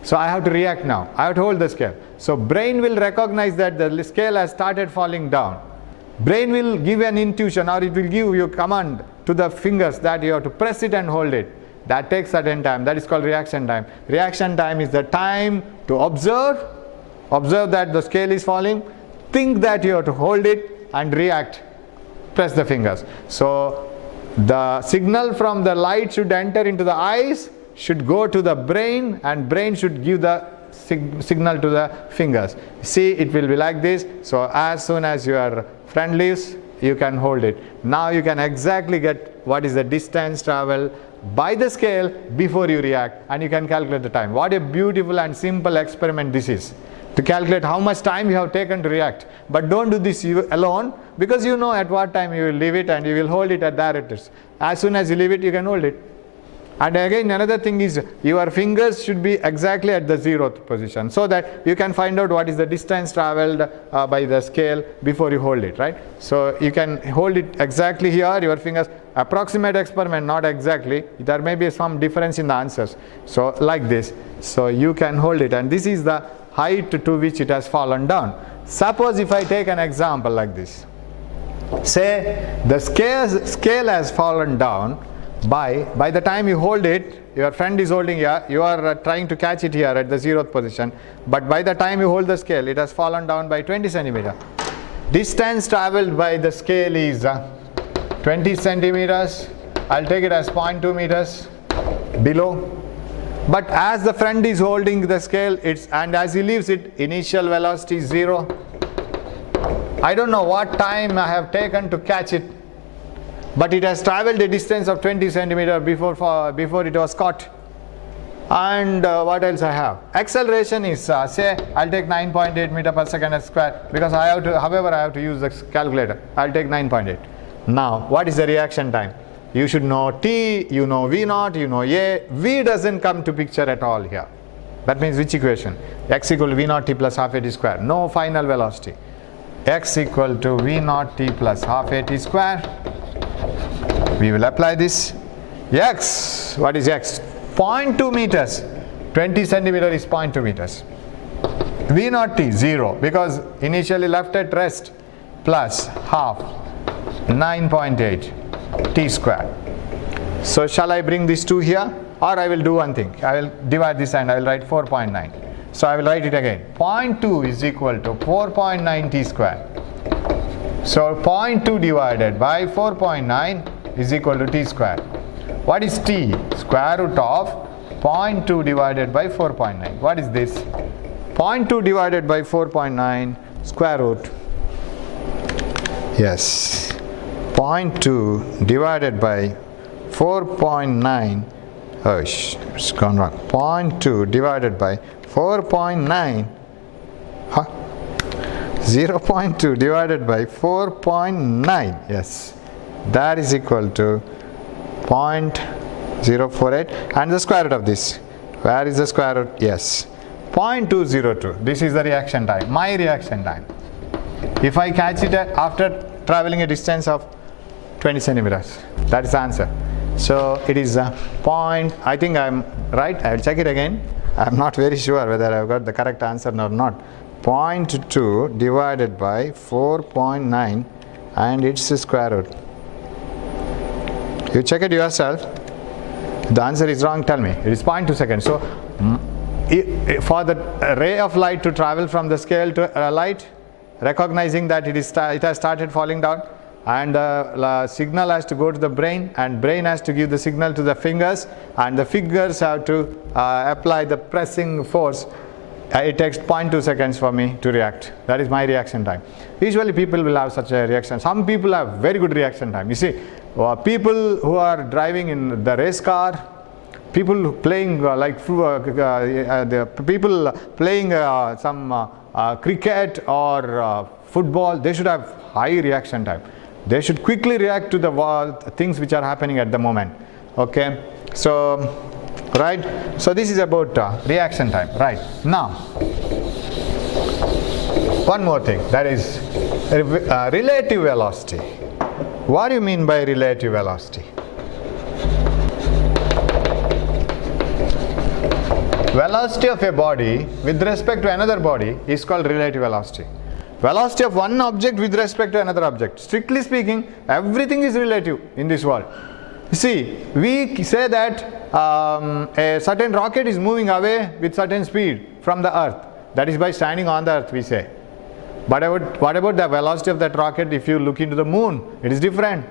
So I have to react now. I have to hold the scale. So brain will recognize that the scale has started falling down. Brain will give an intuition, or it will give you command to the fingers that you have to press it and hold it. That takes certain time. That is called reaction time. Reaction time is the time to observe that the scale is falling, think that you have to hold it, and react, press the fingers. So the signal from the light should enter into the eyes, should go to the brain, and brain should give the signal to the fingers. See, it will be like this. So as soon as your friend leaves, you can hold it. Now you can exactly get what is the distance traveled by the scale before you react, and you can calculate the time. What a beautiful and simple experiment this is, to calculate how much time you have taken to react. But don't do this alone, because you know at what time you will leave it, and you will hold it at that address. As soon as you leave it, you can hold it. And again, another thing is your fingers should be exactly at the 0th position, so that you can find out what is the distance traveled by the scale before you hold it, right? So you can hold it exactly here, your fingers, approximate experiment, not exactly. There may be some difference in the answers. So like this. So you can hold it, and this is the height to which it has fallen down. Suppose if I take an example like this. Say the scale has fallen down by the time you hold it, your friend is holding here, you are trying to catch it here at the 0th position, but by the time you hold the scale, it has fallen down by 20 centimeter. Distance traveled by the scale is 20 centimeters. I'll take it as 0.2 meters below. But as the friend is holding the scale, and as he leaves it, initial velocity is 0. I don't know what time I have taken to catch it, but it has traveled a distance of 20 centimeters before it was caught. And what else I have? Acceleration is, say, I'll take 9.8 meter per second square, because I have to use the calculator. I'll take 9.8. Now, what is the reaction time? You should know T, you know V naught, you know A. V doesn't come to picture at all here. That means which equation? X equal to V naught T plus half AT square. No final velocity. X equal to V naught T plus half AT square. We will apply this. X, what is X? 0.2 meters. 20 centimeter is 0.2 meters. V naught T, 0, because initially left at rest, plus half, 9.8 T square. So shall I bring this 2 here? Or I will do one thing. I will divide this and I will write 4.9. So I will write it again. 0.2 is equal to 4.9 T square. So 0.2 divided by 4.9 is equal to T square. What is T? Square root of 0.2 divided by 4.9. What is this? 0.2 divided by 4.9 square root. Yes. 0.2 divided by 4.9. Oh, it's gone wrong. 0.2 divided by 4.9. Huh? 0.2 divided by 4.9. Yes. That is equal to 0.048, and the square root of this. Where is the square root? Yes. 0.202. This is the reaction time, my reaction time. If I catch it after traveling a distance of 20 centimeters, that is the answer. So it is a point, I think I am right, I will check it again. I am not very sure whether I have got the correct answer or not. 0.2 divided by 4.9 and its square root. You check it yourself. The answer is wrong, tell me. It is 0.2 seconds. So for the ray of light to travel from the scale to light, recognizing that it has started falling down, and the signal has to go to the brain, and brain has to give the signal to the fingers, and the fingers have to apply the pressing force. It takes 0.2 seconds for me to react. That is my reaction time. Usually people will have such a reaction. Some people have very good reaction time. You see, people who are driving in the race car, people playing the people playing some cricket or football, they should have high reaction time. They should quickly react to the things which are happening at the moment. Okay, so right, so this is about reaction time. Right, now one more thing, that is relative velocity. What do you mean by relative velocity? Velocity of a body with respect to another body is called relative velocity. Velocity of one object with respect to another object. Strictly speaking, everything is relative in this world. See, we say that a certain rocket is moving away with certain speed from the earth. That is by standing on the earth, we say. But what about the velocity of that rocket if you look into the moon? It is different.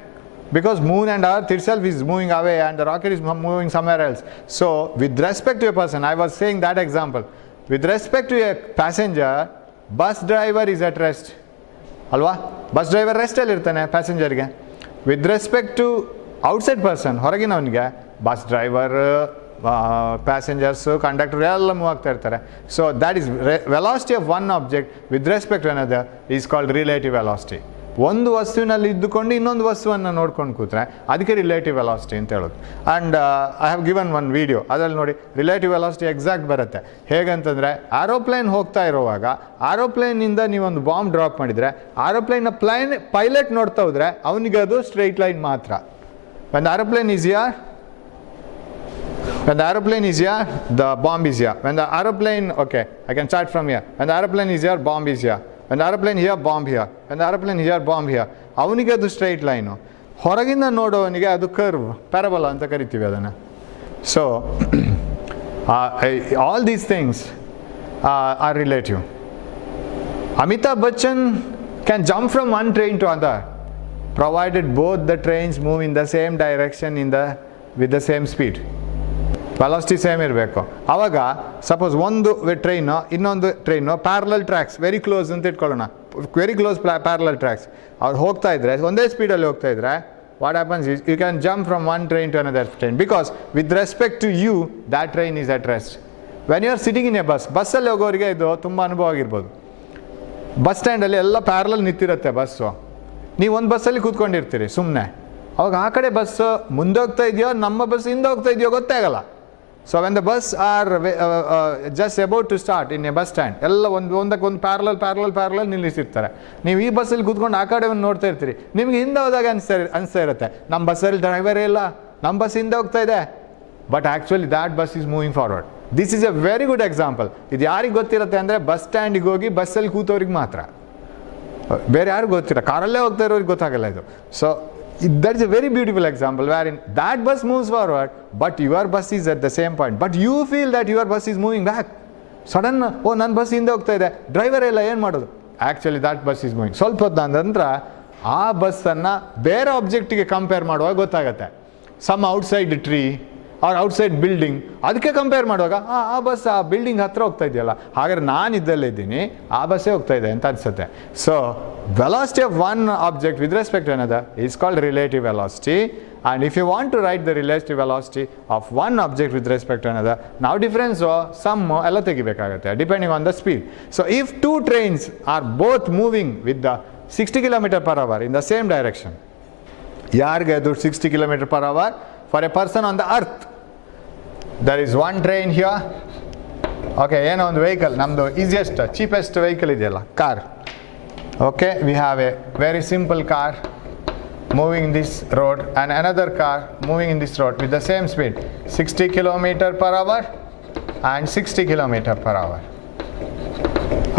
Because moon and earth itself is moving away and the rocket is moving somewhere else. So, with respect to a person, I was saying that example. With respect to a passenger, bus driver is at rest. Alva? Bus driver rest alirtane passenger ge. With respect to outside person, horaginavnige, bus driver, passengers, conductor, ella move agta irtare. So that is velocity of one object with respect to another is called relative velocity. ಒಂದು ವಸ್ತುವಿನಲ್ಲಿ ಇದ್ದುಕೊಂಡು ಇನ್ನೊಂದು ವಸ್ತುವನ್ನು ನೋಡ್ಕೊಂಡು ಕೂತ್ರೆ ಅದಕ್ಕೆ relative velocity ಅಂತ ಹೇಳೋದು. And I have given one video, ಅದರಲ್ಲಿ ನೋಡಿ ರಿಲೇಟಿವ್ ವೆಲಾಸಿಟಿ ಎಕ್ಸಾಕ್ಟ್ ಬರುತ್ತೆ. ಹೇಗಂತಂದರೆ ಆರೋಪ್ಲೇನ್ ಹೋಗ್ತಾ ಇರುವಾಗ ಆರೋಪ್ಲೇನಿಂದ ನೀವೊಂದು ಬಾಂಬ್ ಡ್ರಾಪ್ ಮಾಡಿದರೆ ಆರೋಪ್ಲೇನ್ನ ಪೈಲಟ್ ನೋಡ್ತಾ ಹೋದರೆ ಅವನಿಗೆ ಅದು ಸ್ಟ್ರೈಟ್ ಲೈನ್ ಮಾತ್ರ. when the aeroplane is here the bomb is here. When the aeroplane, okay, I can start from here. When the aeroplane is here, bomb is here. When the aeroplane here, bomb here. When the aeroplane here, bomb here. ಅವನಿಗೆ ಅದು straight line, ಹೊರಗಿಂದ ನೋಡೋವನಿಗೆ ಅದು curve, parabola ಅಂತ ಕರಿತೀವಿ ಅದನ್ನು. So all these things are relative. Amitabh Bachchan can jump from one train to another provided both the trains move in the same direction with the same speed. Velocity same ಇರಬೇಕು. ಆವಾಗ suppose ಒಂದು train ಇನ್ನೊಂದು train parallel tracks very close ಅಂತ ಇಟ್ಕೊಳ್ಳೋಣ, very close parallel tax, ಅವ್ರು ಹೋಗ್ತಾ ಇದ್ರೆ ಒಂದೇ ಸ್ಪೀಡಲ್ಲಿ ಹೋಗ್ತಾ ಇದ್ರೆ what happens is you can jump from one train to another train because with respect to you that train is at rest. When you are sitting in a ಬಸ್ಸಲ್ಲಿ ಹೋಗೋರಿಗೆ ಇದು ತುಂಬ ಅನುಭವ ಆಗಿರ್ಬೋದು. ಬಸ್ ಸ್ಟ್ಯಾಂಡಲ್ಲಿ ಎಲ್ಲ ಪ್ಯಾರಲಲ್ ನಿಂತಿರುತ್ತೆ ಬಸ್ಸು, ನೀವು ಒಂದು ಬಸ್ಸಲ್ಲಿ ಕೂತ್ಕೊಂಡಿರ್ತೀರಿ ಸುಮ್ಮನೆ, ಅವಾಗ ಆ ಕಡೆ ಬಸ್ಸು ಮುಂದೆ ಹೋಗ್ತಾ ಇದೆಯೋ ನಮ್ಮ ಬಸ್ ಹಿಂದೆ ಹೋಗ್ತಾ ಇದೆಯೋ ಗೊತ್ತೇ ಆಗಲ್ಲ. So when the bus are just about to start in a bus stand, ಎಲ್ಲ ಒಂದಕ್ಕೊಂದು ಪ್ಯಾರಲಲ್ ನಿಲ್ಲಿಸಿರ್ತಾರೆ. ನೀವು ಈ ಬಸ್ಸಲ್ಲಿ ಕೂತ್ಕೊಂಡು ಆ ಕಡೆ ಒಂದು ನೋಡ್ತಾ ಇರ್ತೀರಿ, ನಿಮ್ಗೆ ಹಿಂದೆ ಹೋದಾಗ ಅನಿಸ್ತಾ ಇರುತ್ತೆ ನಮ್ಮ ಬಸ್ಸಲ್ಲಿ ಡ್ರೈವರೇ ಇಲ್ಲ, ನಮ್ಮ ಬಸ್ ಹಿಂದೆ ಹೋಗ್ತಾ ಇದೆ, but actually that bus is moving forward. This is A very good example. ಇದು ಯಾರಿಗೆ ಗೊತ್ತಿರುತ್ತೆ ಅಂದರೆ ಬಸ್ ಸ್ಟ್ಯಾಂಡಿಗೆ ಹೋಗಿ ಬಸ್ಸಲ್ಲಿ ಕೂತವ್ರಿಗೆ ಮಾತ್ರ, ಬೇರೆ ಯಾರಿಗೂ ಗೊತ್ತಿಲ್ಲ, ಕಾರಲ್ಲೇ ಹೋಗ್ತಾ ಇರೋರಿಗೆ ಗೊತ್ತಾಗಲ್ಲ ಇದು. So that is a very beautiful example wherein that bus moves forward but your bus is at the same point, but you feel that your bus is moving back. Sudden ನನ್ನ ಬಸ್ ಹಿಂದೆ ಹೋಗ್ತಾ ಇದೆ, ಡ್ರೈವರ್ ಎಲ್ಲ ಏನು ಮಾಡೋದು, actually that bus is moving. ಸ್ವಲ್ಪ ಹೊತ್ತು ನಂತರ ಆ ಬಸ್ಸನ್ನು ಬೇರೆ ಆಬ್ಜೆಕ್ಟಿಗೆ ಕಂಪೇರ್ ಮಾಡುವಾಗ ಗೊತ್ತಾಗುತ್ತೆ, some outside tree or outside building, ಅದಕ್ಕೆ ಕಂಪೇರ್ ಮಾಡುವಾಗ ಆ ಬಸ್ ಆ ಬಿಲ್ಡಿಂಗ್ ಹತ್ರ ಹೋಗ್ತಾ ಇದೆಯಲ್ಲ, ಹಾಗಾದ್ರೆ ನಾನು ಇದ್ದಲ್ಲೇ ಇದ್ದೀನಿ, ಆ ಬಸ್ಸೇ ಹೋಗ್ತಾ ಇದೆ ಅಂತ ಅನಿಸುತ್ತೆ. So velocity of one object with respect to another is called relative velocity, and if you want to write the relative velocity of one object with respect to another, now difference sum ಎಲ್ಲ ತೆಗಿಬೇಕಾಗುತ್ತೆ depending on the speed. So if two trains are both moving with the 60 km/h in the same direction, ಯಾರಿಗೆ ಅದು 60 km/h for a person on the earth, there is one train here, okay, ಏನೋ ಒಂದು ವೆಹಿಕಲ್, ನಮ್ಮದು easiest cheapest vehicle ಇದೆಯಲ್ಲ car, okay, we have a very simple car moving in this road and another car moving in this road with the same speed 60 km/h and 60 km/h.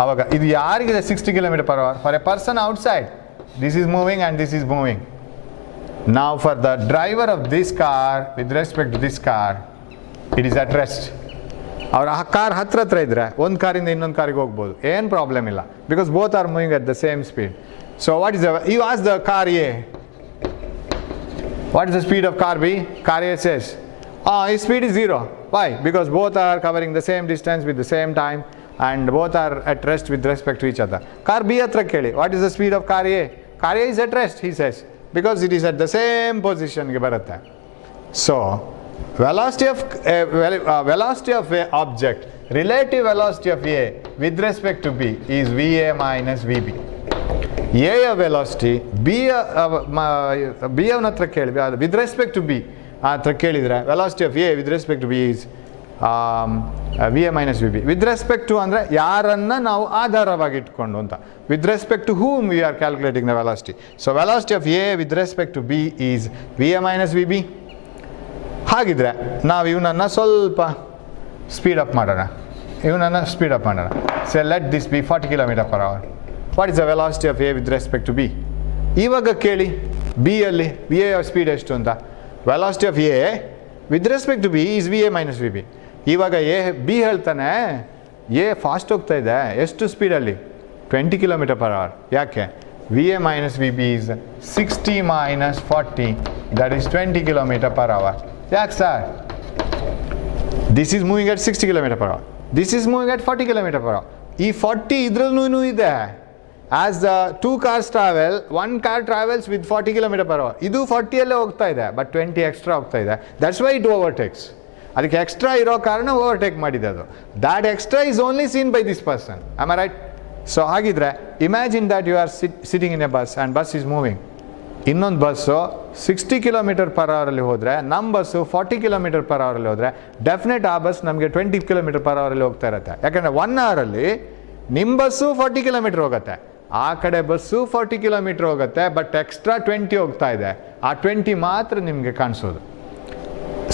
ಆವಾಗ ಇದು ಯಾರಿಗಿದೆ 60 km/h? For a person outside this is moving and this is moving. Now for the driver of this car with respect to this car it is at rest. ಅವ್ರು ಆ ಕಾರ್ ಹತ್ರ ಇದ್ದರೆ ಒಂದು ಕಾರಿಂದ ಇನ್ನೊಂದು ಕಾರಿಗೆ ಹೋಗ್ಬೋದು, ಏನು ಪ್ರಾಬ್ಲಮ್ ಇಲ್ಲ, because both are moving at the same speed. So what is you as the car A, what is the speed of car B? Car A says ಈ speed is 0. Why? Because both are covering the same distance with the same time and both are at rest with respect to each other. Car B ಹತ್ರ ಕೇಳಿ what is the speed of car A? Car A is at rest, he says, because it is at the same ಪೊಸಿಷನ್ಗೆ ಬರುತ್ತೆ. So velocity of a object, relative velocity of A with respect to B is VA minus VB. A ಯ velocity B ಅವನ ಹತ್ರ ಕೇಳಿ with respect to B ಹತ್ರ ಕೇಳಿದರೆ velocity of A with respect to B is VA minus VB. with respect to ಅಂದರೆ ಯಾರನ್ನು ನಾವು ಆಧಾರವಾಗಿ ಇಟ್ಕೊಂಡು ಅಂತ, with respect to whom we are calculating the velocity. So velocity of A with respect to B is VA minus VB. ಹಾಗಿದ್ರೆ ನಾವು ಇವನನ್ನು ಸ್ವಲ್ಪ ಸ್ಪೀಡಪ್ ಮಾಡೋಣ. So let this be 40 km/h. What is the velocity of A with respect to B? ಇವಾಗ ಕೇಳಿ ಬಿಯಲ್ಲಿ V A speed ಎಷ್ಟು ಅಂತ. Velocity of A with respect to B is V A minus V B. ಇವಾಗ B ಹೇಳ್ತಾನೆ A fast ಹೋಗ್ತಾ ಇದೆ, ಎಷ್ಟು ಸ್ಪೀಡಲ್ಲಿ? 20 km/h. ಯಾಕೆ? V A minus V B is 60 minus 40, that is 20 km/h. ಯಾಕೆ sir? This is moving at 60 km/h, this is moving at 40 km/h. ಈ 40 ಇದ್ರಲ್ಲೂ ಇದೆ. As the 2 cars travel, 1 car travels with 40 km/h. ಇದು 40ಯಲ್ಲೇ ಹೋಗ್ತಾ ಇದೆ, ಬಟ್ 20 ಎಕ್ಸ್ಟ್ರಾ ಹೋಗ್ತಾ ಇದೆ. That's why it overtakes. ಅದಕ್ಕೆ ಎಕ್ಸ್ಟ್ರಾ ಇರೋ ಕಾರಣ ಓವರ್ಟೇಕ್ ಮಾಡಿದೆ ಅದು. That extra is only seen by this person. Am I right? So ಹಾಗಿದ್ರೆ imagine that you are sitting in a bus and bus is moving. ಇನ್ನೊಂದು bus 60 km/h ಹೋದರೆ, ನಮ್ಮ ಬಸ್ಸು 40 km/h ಹೋದರೆ, ಡೆಫಿನೆಟ್ ಆ ಬಸ್ ನಮಗೆ 20 km/h ಹೋಗ್ತಾ ಇರುತ್ತೆ. ಯಾಕಂದರೆ 1 ಅವರಲ್ಲಿ ನಿಮ್ಮ ಬಸ್ಸು 40 km ಹೋಗುತ್ತೆ, ಆ ಕಡೆ ಬಸ್ಸು 40 km ಹೋಗುತ್ತೆ, ಬಟ್ ಎಕ್ಸ್ಟ್ರಾ 20 ಹೋಗ್ತಾ ಇದೆ. ಆ 20 ಮಾತ್ರ ನಿಮಗೆ ಕಾಣಿಸೋದು.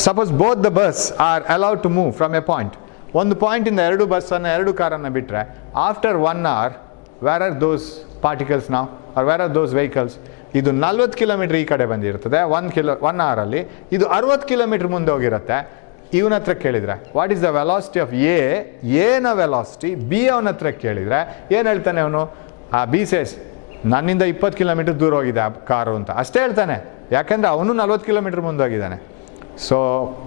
Suppose both the bus are allowed to move from a point. ಒಂದು ಪಾಯಿಂಟಿಂದ ಎರಡು ಬಸ್ಸನ್ನು, ಎರಡು ಕಾರನ್ನು ಬಿಟ್ಟರೆ, after 1 hour where are those particles ನಾವು, are where are those vehicles? ಇದು 40 km ಈ ಕಡೆ ಬಂದಿರ್ತದೆ 1 ಅವರಲ್ಲಿ, ಇದು 60 km ಮುಂದೆ ಹೋಗಿರುತ್ತೆ. ಇವನ ಹತ್ರ ಕೇಳಿದರೆ what is the velocity of ಎನ ವೆಲಾಸಿಟಿ, ಬಿ ಅವನ ಹತ್ರ ಕೇಳಿದರೆ ಏನು ಹೇಳ್ತಾನೆ ಅವನು? ಬಿ ಸೇಸ್ ನನ್ನಿಂದ 20 km ದೂರ ಹೋಗಿದೆ ಆ ಕಾರು ಅಂತ ಅಷ್ಟೇ ಹೇಳ್ತಾನೆ, ಯಾಕೆಂದರೆ ಅವನು 40 km ಮುಂದೆ ಹೋಗಿದ್ದಾನೆ. So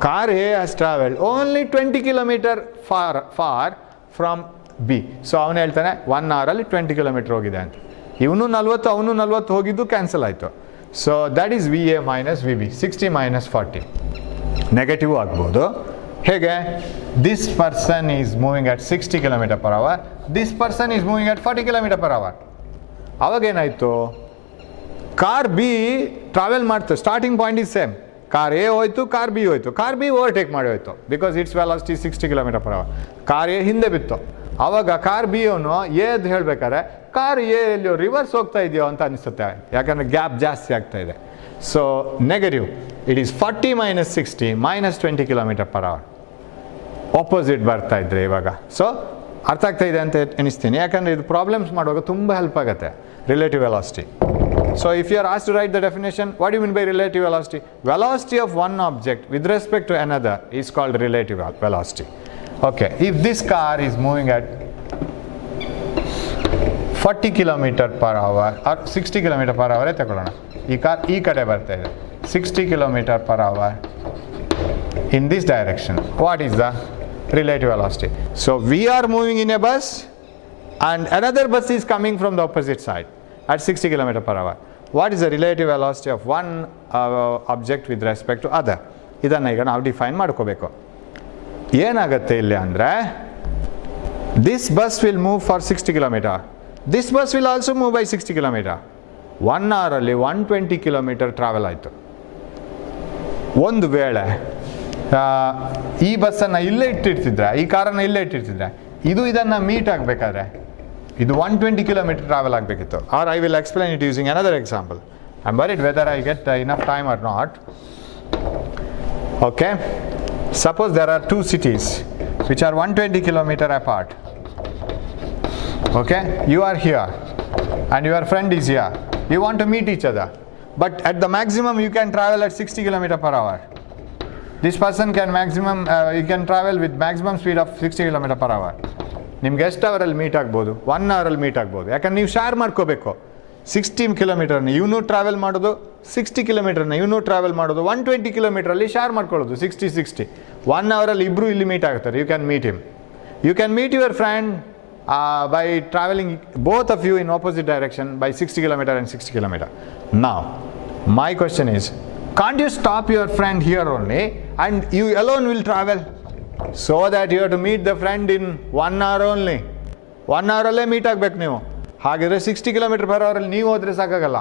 car A has travelled only 20 km for from B. So ಅವನು ಹೇಳ್ತಾನೆ 1 ಅವರಲ್ಲಿ 20 km ಹೋಗಿದೆ ಅಂತ. ಇವನು 40, ಅವನು 40 ಹೋಗಿದ್ದು ಕ್ಯಾನ್ಸಲ್ ಆಯಿತು. So that is V A minus V b. 60 - 40 negative ಆಗ್ಬೋದು. ಹೇಗೆ? This person is moving at 60 km/h, this person is moving at 40 km/h. ಅವಾಗೇನಾಯಿತು? ಕಾರ್ ಬಿ ಟ್ರಾವೆಲ್ ಮಾಡ್ತು, starting point is same. Car A ಹೋಯ್ತು, car B ಹೋಯ್ತು. Car B overtake ಮಾಡಿ ಹೋಯ್ತು because its velocity 60 km/h. Car A ಹಿಂದೆ ಬಿತ್ತು. ಆವಾಗ car B ಅವನು ಎದ್ದು ಹೇಳಬೇಕಾದ್ರೆ ಕಾರ್ ಎ ಎಲ್ಲಿಯೋ ರಿವರ್ಸ್ ಹೋಗ್ತಾ ಇದೆಯೋ ಅಂತ ಅನಿಸುತ್ತೆ, ಯಾಕಂದರೆ ಗ್ಯಾಪ್ ಜಾಸ್ತಿ ಆಗ್ತಾ ಇದೆ. So negative. It is 40 - 60 - 20 km/h. Opposite ಬರ್ತಾ ಇದ್ರೆ ಇವಾಗ. ಸೊ ಅರ್ಥ ಆಗ್ತಾ ಇದೆ ಅಂತ ಎನಿಸ್ತೀನಿ, ಯಾಕಂದರೆ ಇದು ಪ್ರಾಬ್ಲಮ್ಸ್ ಮಾಡುವಾಗ ತುಂಬ ಹೆಲ್ಪ್ ಆಗುತ್ತೆ. Relative velocity. So if you are asked to write the definition, what do you mean by relative velocity? Velocity of one object with respect to another is called relative velocity. Okay, if this car is moving at 40 km/h or 60 km/h ತಗೊಳ್ಳೋಣ. ಈ ಕಾರ್ ಈ ಕಡೆ ಬರ್ತಾ ಇದೆ 60 km/h in this direction. What is the relative velocity? So we are moving in a bus and another bus is coming from the opposite side at 60 km/h. What is the relative velocity of one object with respect to other? ಇದನ್ನು ಈಗ ನಾವು ಡಿಫೈನ್ ಮಾಡ್ಕೋಬೇಕು. ಏನಾಗುತ್ತೆ ಇಲ್ಲಿ ಅಂದರೆ, this bus will move for 60 km, this bus will also move by 60 km. 1 ಅವರಲ್ಲಿ 120 km travel ಆಯಿತು. ಒಂದು ವೇಳೆ ಈ ಬಸ್ಸನ್ನು ಇಲ್ಲೇ ಇಟ್ಟಿರ್ತಿದ್ರೆ, ಈ ಕಾರನ್ನು ಇಲ್ಲೇ ಇಟ್ಟಿರ್ತಿದ್ರೆ, ಇದು ಇದನ್ನು ಮೀಟ್ ಆಗಬೇಕಾದ್ರೆ ಇದು 120 km ಟ್ರಾವೆಲ್ ಆಗಬೇಕಿತ್ತು. Or I will explain it using another example. I am worried whether I get enough time or not. Okay, suppose there are 2 cities which are 120 km apart. Okay, you are here and your friend is here. You want to meet each other, but at the maximum you can travel at 60 km/h. This person can maximum, you can travel with maximum speed of 60 km/h. ನಿಮ್ಗೆ ಎಷ್ಟು ಅವರಲ್ಲಿ ಮೀಟ್ ಆಗ್ಬೋದು? 1 ಅವರಲ್ಲಿ ಮೀಟ್ ಆಗ್ಬೋದು. ಯಾಕಂದ್ರೆ ನೀವು ಶೇರ್ ಮಾಡ್ಕೋಬೇಕು. 60 km ಇವನು ಟ್ರಾವೆಲ್ ಮಾಡೋದು, 60 km ಇವನು ಟ್ರಾವೆಲ್ ಮಾಡೋದು, 120 km ಶೇರ್ ಮಾಡ್ಕೊಳ್ಳೋದು 60. 1 ಅವರಲ್ಲಿ ಇಬ್ಬರು ಇಲ್ಲಿ ಮೀಟ್ ಆಗ್ತಾರೆ. You can meet him. You can meet your friend by traveling both of you in opposite direction by 60 km and 60 km. Now, my question is, can't you stop your friend here only and you alone will travel? So that you have to meet the friend in 1 hour only. 1 hour ಅಲ್ಲೇ ಮೀಟ್ ಆಗಬೇಕು ನೀವು. ಹಾಗಿದ್ರೆ 60 km/h ನೀವು ಹೋದರೆ ಸಾಕಾಗಲ್ಲ,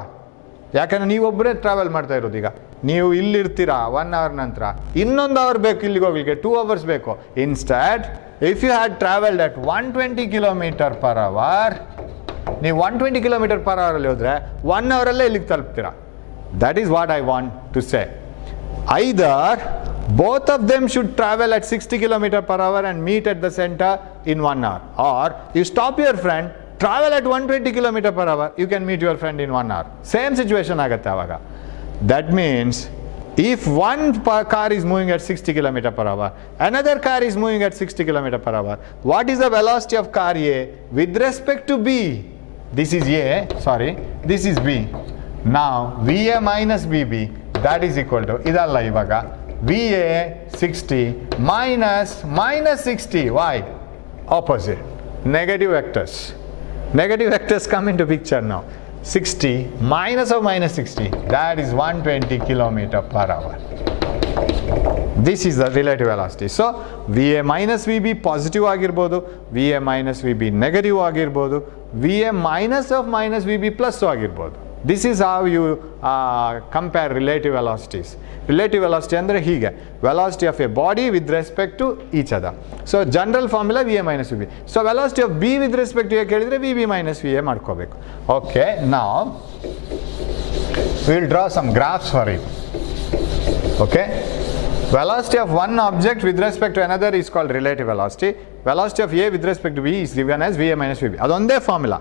ಯಾಕಂದರೆ ನೀವೊಬ್ಬರೇ ಟ್ರಾವೆಲ್ ಮಾಡ್ತಾ ಇರೋದು. ಈಗ ನೀವು ಇಲ್ಲಿರ್ತೀರಾ 1 hour ನಂತರ, ಇನ್ನೊಂದು ಅವರ್ ಬೇಕು ಇಲ್ಲಿಗೆ ಹೋಗ್ಲಿಕ್ಕೆ, 2 hours ಬೇಕು. Instead if you had traveled at 120 km/h, ನೀವು 120 km/h ಅಲ್ಲಿ ಹೋದರೆ 1 hour ಅಲ್ಲೇ ಇಲ್ಲಿಗೆ ತಲುಪ್ತೀರಾ. That is what I want to say. Either both of them should travel at 60 km/h and meet at the center in 1 hour, or you stop your friend, travel at 120 km/h, you can meet your friend in 1 hour. Same situation ಆಗುತ್ತೆ ಆವಾಗ. That means if one car is moving at 60 km/h, another car is moving at 60 km/h, what is the velocity of car A with respect to B? This is A, sorry, this is B. Now VA minus VB, that is equal to, idalla ivaga, VA 60 minus 60. Why? Opposite. Negative vectors. Negative vectors come into picture now. 60 minus of minus 60, that is 120 km/h. This is the relative velocity. So VA minus VB positive ಆಗಿರ್ಬೋದು, VA minus VB negative ಆಗಿರ್ಬೋದು, VA minus of minus VB plus ಆಗಿರ್ಬೋದು. This is how you compare relative velocities. Relative velocity ಅಂದರೆ ಹೀಗೆ, velocity of a body with respect to each other. So general formula VA minus VB. So velocity of B with respect to A ಕೇಳಿದರೆ VB minus VA ಮಾಡ್ಕೋಬೇಕು. Okay, now we will draw some graphs for it. Okay, velocity of one object with respect to another is called relative velocity. Velocity of A with respect to B is given as VA minus VB. ಅದೊಂದೇ ಫಾರ್ಮುಲಾ,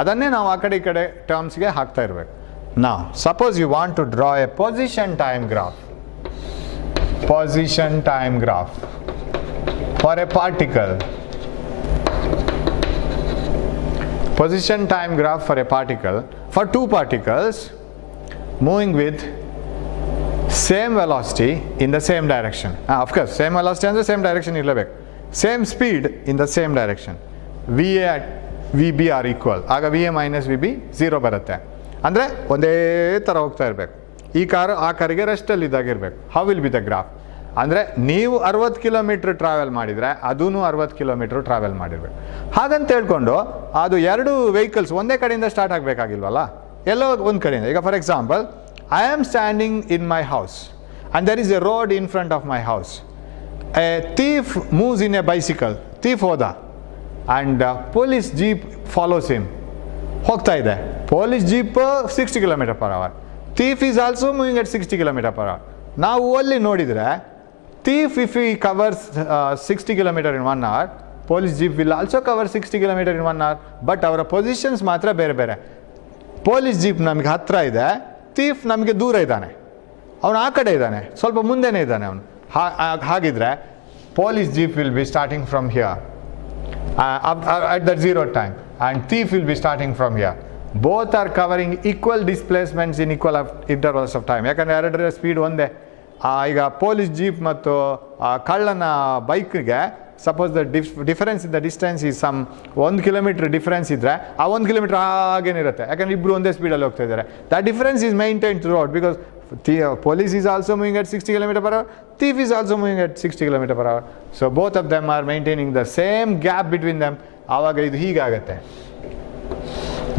ಅದನ್ನೇ ನಾವು ಆ ಕಡೆ ಈ ಕಡೆ ಟರ್ಮ್ಸ್ಗೆ ಹಾಕ್ತಾ ಇರಬೇಕು. Now suppose you want to draw a position time graph for a particle. Position time graph for a particle, for two particles moving with same velocity in the same direction. Of course same velocity and the same direction ಇರಲೇಬೇಕು, same speed in the same direction. VA at VB are equal, ಆಗ VA minus VB 0 ಬರುತ್ತೆ. ಅಂದರೆ ಒಂದೇ ಥರ ಹೋಗ್ತಾ ಇರಬೇಕು. ಈ car ಆ ಕಾರಿಗೆ ರೆಸ್ಟಲ್ಲಿ ಇದ್ದಾಗಿರ್ಬೇಕು. How will be the graph ಅಂದರೆ ನೀವು 60 ಕಿಲೋಮೀಟ್ರ್ ಟ್ರಾವೆಲ್ ಮಾಡಿದರೆ ಅದೂ 60 ಕಿಲೋಮೀಟ್ರ್ ಟ್ರಾವೆಲ್ ಮಾಡಿರ್ಬೇಕು. ಹಾಗಂತ ಹೇಳ್ಕೊಂಡು ಅದು ಎರಡು ವೆಹಿಕಲ್ಸ್ ಒಂದೇ ಕಡೆಯಿಂದ ಸ್ಟಾರ್ಟ್ ಆಗಬೇಕಾಗಿಲ್ವಲ್ಲ, ಎಲ್ಲೋ ಒಂದು ಕಡೆಯಿಂದ. ಈಗ for example, I am standing in my house and there is a road in front of my house. A thief moves in a bicycle. Thief ಹೋದ and police jeep follows him. ಹೋಗ್ತಾ ಇದೆ, police jeep 60 km/h. Thief is also moving at 60 km/h. ನಾವು ಅಲ್ಲಿ ನೋಡಿದರೆ thief if he covers 60 km in 1 hour, police jeep will also cover 60 km in 1 hour, but ಅವರ ಪೊಸಿಷನ್ಸ್ ಮಾತ್ರ ಬೇರೆ ಬೇರೆ. ಪೊಲೀಸ್ ಜೀಪ್ ನಮಗೆ ಹತ್ತಿರ ಇದೆ, ಥೀಫ್ ನಮಗೆ ದೂರ ಇದ್ದಾನೆ, ಅವನು ಆ ಕಡೆ ಇದ್ದಾನೆ, ಸ್ವಲ್ಪ ಮುಂದೆನೇ ಇದ್ದಾನೆ ಅವನು. ಹಾಗಿದ್ರೆ police jeep will be starting from here at that zero time and thief will be starting from here. Both are covering equal displacements in equal intervals of time. ಯಾಕಂದರೆ ಎರಡರ ಸ್ಪೀಡ್ ಒಂದೇ. ಈಗ ಪೊಲೀಸ್ ಜೀಪ್ ಮತ್ತು ಕಳ್ಳನ ಬೈಕ್ಗೆ suppose the difference in the distance is some 1 kilometer difference ಇದ್ದರೆ ಆ 1 ಕಿಲೋಮೀಟರ್ ಹಾಗೇನಿರುತ್ತೆ, ಯಾಕಂದರೆ ಇಬ್ಬರು ಒಂದೇ ಸ್ಪೀಡಲ್ಲಿ ಹೋಗ್ತಾ ಇದ್ದಾರೆ. That difference is maintain through out because police is also moving at 60 km/h, thief is also moving at 60 km/h. So both of them are maintaining the same gap between them. ಆವಾಗ ಇದು ಹೀಗಾಗತ್ತೆ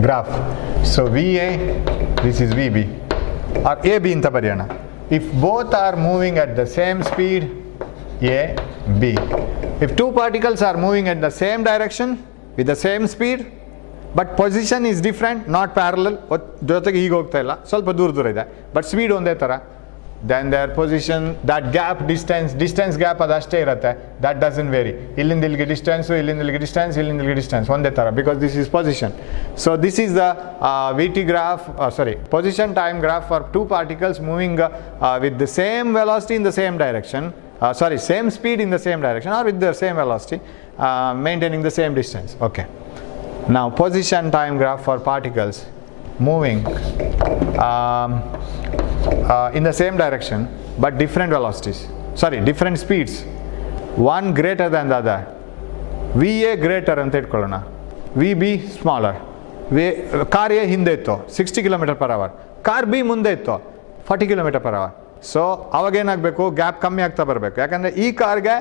graph. So VA, this is VB or AB ಅಂತ ಬರೆಯೋಣ. If both are moving at the same speed, A, B. If two particles are moving at the same direction with the same speed but position is different, not parallel, ಜೊತೆಗೆ ಹೀಗೆ ಹೋಗ್ತಾ ಇಲ್ಲ, ಸ್ವಲ್ಪ ದೂರ ಇದೆ, but speed ಒಂದೇ ಥರ, then their position, that gap, distance gap ಅದಷ್ಟೇ ಇರುತ್ತೆ, that doesn't vary. ಇಲ್ಲಿಂದ ಇಲ್ಲಿಗೆ ಡಿಸ್ಟೆನ್ಸು, ಇಲ್ಲಿಂದ ಇಲ್ಲಿಗೆ ಡಿಸ್ಟೆನ್ಸ್, ಇಲ್ಲಿಂದ ಇಲ್ಲಿಗೆ ಡಿಸ್ಟೆನ್ಸ್ ಒಂದೇ ಥರ, because this is position. So this is the VT graph, position time graph for two particles moving with the same velocity in the same direction, same speed in the same direction or with the same velocity, maintaining the same distance. Okay. Now position time graph for particles moving in the same direction but different velocities, different speeds, one greater than the other. VA greater ಅಂತ ಇಟ್ಕೊಳ್ಳೋಣ, VB smaller. Car A ಹಿಂದೆ ಇತ್ತು 60 km/h, car B ಮುಂದೆ ಇತ್ತು 40 km/h. So ಅವಾಗೇನಾಗಬೇಕು, ಗ್ಯಾಪ್ ಕಮ್ಮಿ ಆಗ್ತಾ ಬರಬೇಕು, ಯಾಕಂದರೆ ಈ ಕಾರ್ಗೆ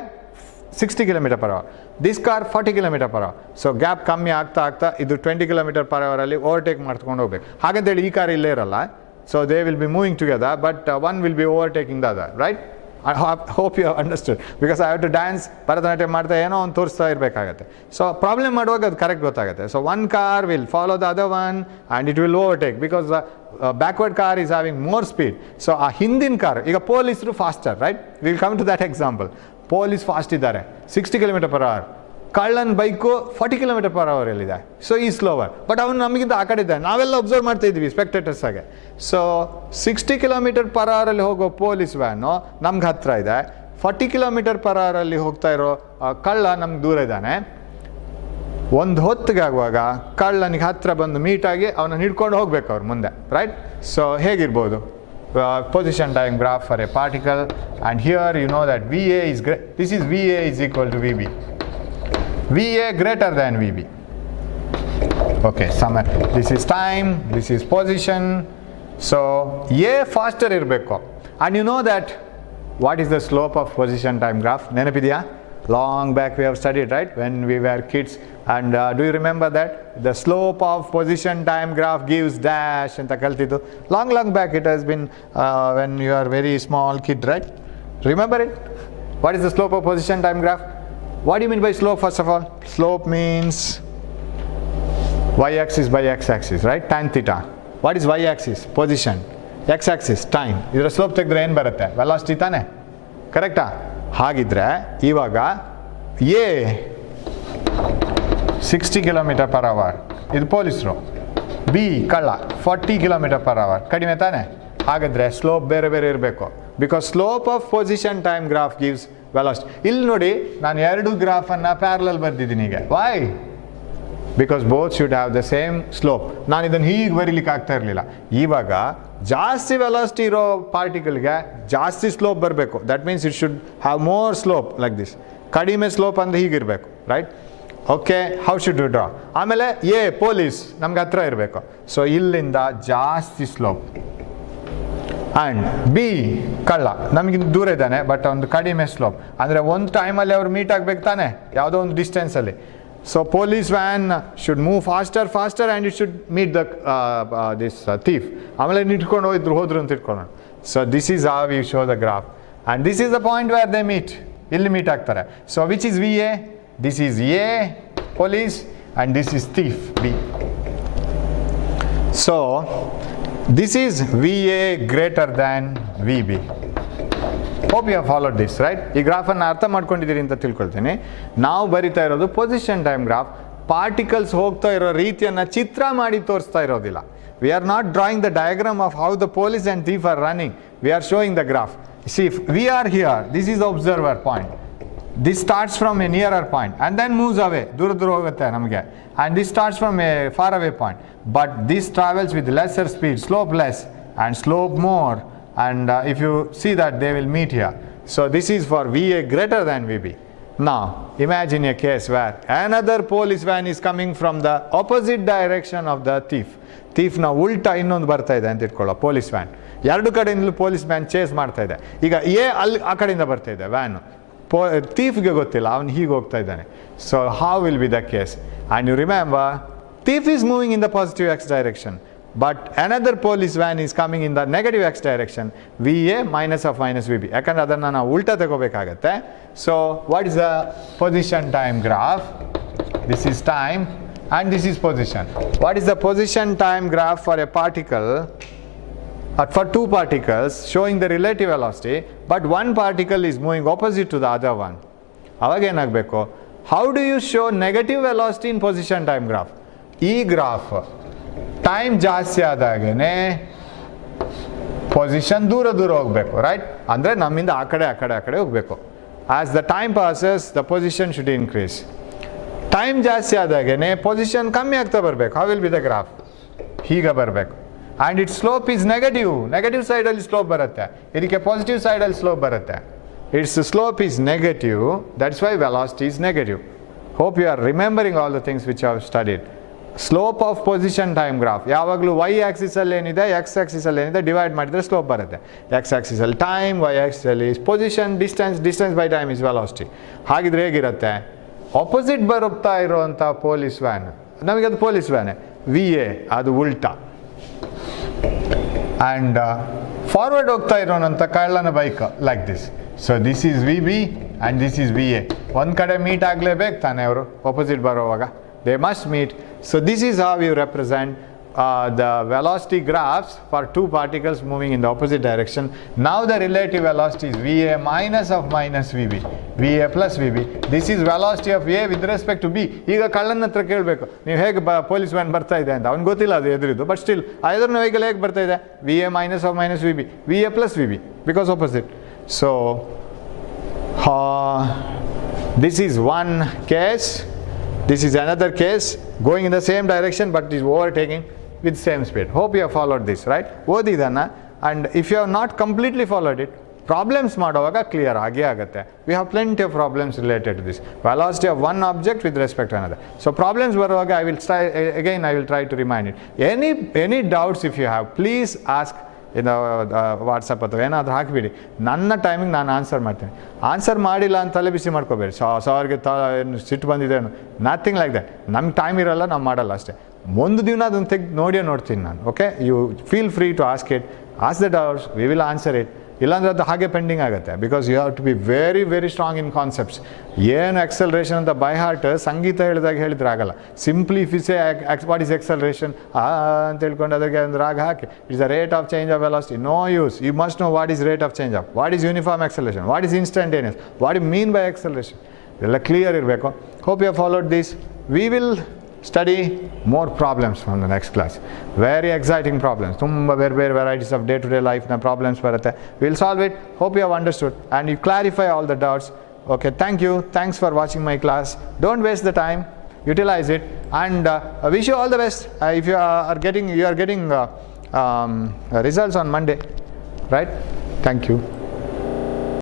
60 km/h, this car 40 km/h. So gap ಕಮ್ಮಿ ಆಗ್ತಾ ಇದು 20 km/h ಓವರ್ಟೇಕ್ ಮಾಡ್ಕೊಂಡು ಹೋಗ್ಬೇಕು. ಹಾಗಂತೇಳಿ ಈ ಕಾರ್ ಇಲ್ಲೇ ಇರಲ್ಲ. So they will be moving together, but one will be overtaking the other, right? I hope you have understood, because I have to dance, Bharatanatyam ಮಾಡ್ತಾ ಏನೋ ಒಂದು ತೋರಿಸ್ತಾ ಇರಬೇಕಾಗತ್ತೆ. ಸೊ ಪ್ರಾಬ್ಲಮ್ ಮಾಡುವಾಗ ಅದು ಕರೆಕ್ಟ್ ಗೊತ್ತಾಗುತ್ತೆ. So one car will follow the other one and it will overtake because the backward car is having more speed. So ಆ ಹಿಂದಿನ ಕಾರ್, ಈಗ ಪೊಲೀಸರು faster, right? Will come to that example. Police fast ಇದ್ದಾರೆ 60 km/h, ಕಳ್ಳನ್ ಬೈಕು 40 km/h ಇದೆ. ಸೊ ಈ slower, but ಅವನು ನಮಗಿಂತ ಆ ಕಡೆ ಇದ್ದಾನೆ, ನಾವೆಲ್ಲ ಅಬ್ಸರ್ವ್ ಮಾಡ್ತಾ ಇದ್ವಿ ಸ್ಪೆಕ್ಟೇಟರ್ಸ್ ಆಗಿ. ಸೊ 60 km/h ಹೋಗೋ ಪೊಲೀಸ್ ವ್ಯಾನು ನಮ್ಗೆ ಹತ್ತಿರ ಇದೆ, 40 km/h ಹೋಗ್ತಾ ಇರೋ ಕಳ್ಳ ನಮ್ಗೆ ದೂರ ಇದ್ದಾನೆ. ಒಂದು ಹೊತ್ತಿಗೆ ಆಗುವಾಗ ಕಳ್ಳನಿಗೆ ಹತ್ತಿರ ಬಂದು ಮೀಟಾಗಿ ಅವನ್ನ ಹಿಡ್ಕೊಂಡು ಹೋಗ್ಬೇಕು ಅವ್ರು ಮುಂದೆ, ರೈಟ್? ಸೊ ಹೇಗಿರ್ಬೋದು position time graph for a particle, and here you know that VA is this is VA is equal to VB. VA greater than VB. Okay, this is time, this is position. So A faster ಇರಬೇಕು, and you know that What is the slope of position time graph? ನೆನಪಿದೆಯಾ? Long back we have studied, right? When we were kids. And do you remember that? The slope of position time graph gives dash ಅಂತ ಕಲ್ತಿದ್ದು. Long back it has been when you are very small kid, right? Remember it? What is the slope of position time graph? What do you mean by slope first of all? Slope means y-axis by x-axis, right? Tan theta. What is y-axis? Position. X-axis, time. ಇದರ ಸ್ಲೋಪ್ ತೆಗೆದ್ರೆ ಏನು ಬರುತ್ತೆ? ವೆಲಾಸಿಟಿ ತಾನೆ? ಕರೆಕ್ಟಾ? ಹಾಗಿದ್ರೆ ಇವಾಗ ಎ 60 km/h ಇದು ಪೊಲೀಸರು, ಬಿ ಕಳ್ಳ 40 km/h, ಕಡಿಮೆ ತಾನೆ? ಹಾಗಾದರೆ ಸ್ಲೋಪ್ ಬೇರೆ ಬೇರೆ ಇರಬೇಕು. Because slope of position time graph gives velocity. ಇಲ್ಲಿ ನೋಡಿ ನಾನು ಎರಡು ಗ್ರಾಫನ್ನು ಪ್ಯಾರಲಲ್ ಬರ್ದಿದ್ದೀನಿ ಈಗ. Why? Because both should have the same slope. ನಾನು ಇದನ್ನು ಹೀಗೆ ಬರೀಲಿಕ್ಕೆ ಆಗ್ತಾ ಇರಲಿಲ್ಲ. ಇವಾಗ ಜಾಸ್ತಿ ವೆಲಾಸಿಟಿ ಇರೋ ಪಾರ್ಟಿಕಲ್ಗೆ ಜಾಸ್ತಿ ಸ್ಲೋಪ್ ಬರಬೇಕು. That means it should have more slope like this. ಕಡಿಮೆ ಸ್ಲೋಪ್ ಅಂದರೆ ಹೀಗಿರಬೇಕು, right? Okay, how should you draw? ಆಮೇಲೆ ಎ ಪೊಲೀಸ್ ನಮ್ಗೆ ಹತ್ರ ಇರಬೇಕು. ಸೊ ಇಲ್ಲಿಂದ ಜಾಸ್ತಿ ಸ್ಲೋಪ್. ಆ್ಯಂಡ್ ಬಿ ಕಳ್ಳ ನಮಗಿಂತ ದೂರ ಇದ್ದಾನೆ, ಬಟ್ ಒಂದು ಕಡಿಮೆ ಸ್ಲೋಪ್. ಅಂದರೆ ಒಂದು ಟೈಮಲ್ಲಿ ಅವ್ರು ಮೀಟ್ ಆಗಬೇಕು ತಾನೆ, ಯಾವುದೋ ಒಂದು ಡಿಸ್ಟೆನ್ಸಲ್ಲಿ. So police van should move faster and it should meet the this thief. ಆಮೇಲೆ ನಿಂತ್ಕೊಂಡು ಹೋದ್ರು ಅಂತ ಇಟ್ಕೊಳ್ಳೋಣ. So this is how we show the graph, and this is the point where they meet. ಇಲ್ಲಿ ಮೀಟ್ ಆಗ್ತಾರೆ. So which is VA? This is A, police, and this is thief, B. So this is VA greater than VB. Hope you have followed this, right? ಈ ಗ್ರಾಫನ್ನು ಅರ್ಥ ಮಾಡ್ಕೊಂಡಿದ್ದೀರಿ ಅಂತ ತಿಳ್ಕೊಳ್ತೀನಿ. ನಾವು ಬರಿತಾ ಇರೋದು ಪೊಸಿಷನ್ ಟೈಮ್ ಗ್ರಾಫ್. ಪಾರ್ಟಿಕಲ್ಸ್ ಹೋಗ್ತಾ ಇರೋ ರೀತಿಯನ್ನು ಚಿತ್ರ ಮಾಡಿ ತೋರಿಸ್ತಾ ಇರೋದಿಲ್ಲ. We are not drawing the diagram of how the police and thief are running. We are showing the graph. See we are here, this is observer point. This starts from a nearer point and then moves away, ದೂರ ಹೋಗುತ್ತೆ ನಮಗೆ. And this starts from a far away point, but this travels with lesser speed, slope less and slope more. And if you see that they will meet here. So this is for VA greater than VB. Now imagine a case where another police van is coming from the opposite direction of the thief. Thief na ulta ಇನ್ನೊಂದು ಬರ್ತಾ ಇದೆ ಅಂತ ಇಟ್ಕೊಳ್ಳೋ, police van. ಎರಡು ಕಡೆಯಿಂದಲೂ police van chase ಮಾಡ್ತಾ ಇದೆ. ಈಗ ಎ ಅಲ್ಲಿ ಆ ಕಡೆಯಿಂದ ಬರ್ತಾ ಇದೆ ವ್ಯಾನ್. ಥೀಫ್ಗೆ ಗೊತ್ತಿಲ್ಲ, ಅವನು ಹೀಗೆ ಹೋಗ್ತಾ ಇದ್ದಾನೆ. So how will be the case? And you remember, thief is moving in the positive x direction. But another police van is coming in the negative x direction, VA minus of minus VB. ಯಾಕಂದ್ರೆ ಅದನ್ನು ನಾವು ಉಲ್ಟಾ ತಗೋಬೇಕಾಗತ್ತೆ. So what is the position time graph? This is time and this is position. What is the position time graph for a particle? For two particles showing the relative velocity, but one particle is moving opposite to the other one. ಅವಾಗ ಏನಾಗಬೇಕು? How do you show negative velocity in position time graph? ಈ graph time ಜಾಸ್ತಿ ಆದಾಗೇ ಪೊಸಿಷನ್ ದೂರ ಹೋಗಬೇಕು, ರೈಟ್? ಅಂದರೆ ನಮ್ಮಿಂದ ಆ ಕಡೆ ಹೋಗಬೇಕು. As the time passes the position should increase. Time ಜಾಸ್ತಿ ಆದಾಗೇ ಪೊಸಿಷನ್ ಕಮ್ಮಿ ಆಗ್ತಾ ಬರಬೇಕು. How will be the graph? ಹೀಗೆ ಬರಬೇಕು. And it slope is negative ಸೈಡಲ್ಲಿ ಸ್ಲೋಪ್ ಬರುತ್ತೆ, ಇದಕ್ಕೆ ಪಾಸಿಟಿವ್ ಸೈಡಲ್ಲಿ ಸ್ಲೋಪ್ ಬರುತ್ತೆ. It's slope is negative, that's why velocity is negative. Hope you are remembering all the things which have studied. Slope of position time graph ಯಾವಾಗಲೂ Y ಆಕ್ಸಿಸಲ್ಲಿ ಏನಿದೆ, X ಆಕ್ಸಿಸಲ್ಲಿ ಏನಿದೆ ಡಿವೈಡ್ ಮಾಡಿದರೆ ಸ್ಲೋಪ್ ಬರುತ್ತೆ. ಎಕ್ಸ್ ಆಕ್ಸಿಸಲ್ಲಿ ಟೈಮ್, ವೈ ಆಕ್ಸಿಸಲ್ಲಿ position, distance by time is velocity. ಹಾಗಿದ್ರೆ ಹೇಗಿರುತ್ತೆ? ಆಪೋಸಿಟ್ ಬರುತ್ತಾ ಇರೋವಂಥ ಪೊಲೀಸ್ ವ್ಯಾನ್, ನಮಗೆ ಅದು ಪೊಲೀಸ್ ವ್ಯಾನೇ, ವಿ ಎ ಅದು ಉಲ್ಟಾ. ಆ್ಯಂಡ್ ಫಾರ್ವರ್ಡ್ ಹೋಗ್ತಾ ಇರೋನಂಥ ಕಳ್ಳನ bike like this. So this is v b and this is V a. ಒಂದು ಕಡೆ ಮೀಟ್ ಆಗಲೇಬೇಕು ತಾನೆ ಅವರು ಆಪೋಸಿಟ್ ಬರೋವಾಗ. They must meet. So this is how you represent the velocity graphs for two particles moving in the opposite direction. Now the relative velocity is VA minus of minus VB, VA plus VB. This is velocity of A with respect to B. ಈಗ ಕಳ್ಳನ ಹತ್ರ ಕೇಳಬೇಕು, ನೀವು ಹೇಗೆ police van ಬರ್ತಾ ಇದೆ ಅಂತ. ಅವ್ನಿಗೆ ಗೊತ್ತಿಲ್ಲ ಅದು ಎದುರಿದ್ದು, ಬಟ್ ಸ್ಟಿಲ್ ಆ ಎದುರಿನ ವೆಹಿಕಲ್ ಹೇಗೆ ಬರ್ತಾ ಇದೆ? VA minus of minus VB, VA plus VB, because opposite. So this is one case. This is another case going in the same direction but is overtaking with same speed. Hope you have followed this, right? ಓದಿದನ್ನು. And if you have not completely followed it, problems ಮಾಡುವಾಗ ಕ್ಲಿಯರ್ ಆಗೇ ಆಗುತ್ತೆ. We have plenty of problems related to this. Velocity of one object with respect to another. So problems ಬರುವಾಗ I will try to remind it. Any doubts if you have, please ask ಇದು ವಾಟ್ಸಪ್ ಅಥವಾ ಏನಾದರೂ ಹಾಕಿಬಿಡಿ, ನನ್ನ ಟೈಮಿಗೆ ನಾನು ಆನ್ಸರ್ ಮಾಡ್ತೀನಿ. ಆನ್ಸರ್ ಮಾಡಿಲ್ಲ ಅಂತ ತಲೆ ಬಿಸಿ ಮಾಡ್ಕೋಬೇಡಿ, ಸಾರ್ಗೆ ಸಿಟ್ಟು ಬಂದಿದೆ, ನಥಿಂಗ್ ಲೈಕ್ ದ್ಯಾಟ್. ನಮ್ಗೆ ಟೈಮ್ ಇರೋಲ್ಲ, ನಾವು ಮಾಡಲ್ಲ ಅಷ್ಟೇ. ಒಂದು ದಿನ ಅದನ್ನು ತೆಗೆದು ನೋಡ್ತೀನಿ ನಾನು. Okay, you feel free to ask it, ask the doubts, we will answer it. ಇಲ್ಲಾಂದರೆ ಅದು ಹಾಗೆ ಪೆಂಡಿಂಗ್ ಆಗುತ್ತೆ. Because you have to be very very strong in concepts. ಏನು ಎಕ್ಸಲ್ರೇಷನ್ ಅಂತ ಬೈ ಹಾರ್ಟ್ ಸಂಗೀತ ಹೇಳಿದಾಗ ಹೇಳಿದ್ರೆ ಆಗಲ್ಲ. Simply if you say what is acceleration ಅಂತ ಹೇಳ್ಕೊಂಡು ಅದಕ್ಕೆ ಒಂದು ರಾಗ ಹಾಕಿ, it's the rate of change of velocity, no use. You must know what is rate of change of, what is uniform acceleration, what is instantaneous, what you mean by acceleration, ಎಲ್ಲ clear ಇರಬೇಕು. Hope you have followed this. We will study more problems from the next class. Very exciting problems. Tumba ಬೇರೆ varieties of day to day life na problems ಬರುತ್ತೆ. We will solve it. Hope you have understood and you clarify all the doubts. Okay, thank you. Thanks for watching my class. Don't waste the time. Utilize it and I wish you all the best. If you are getting results on Monday, right? Thank you.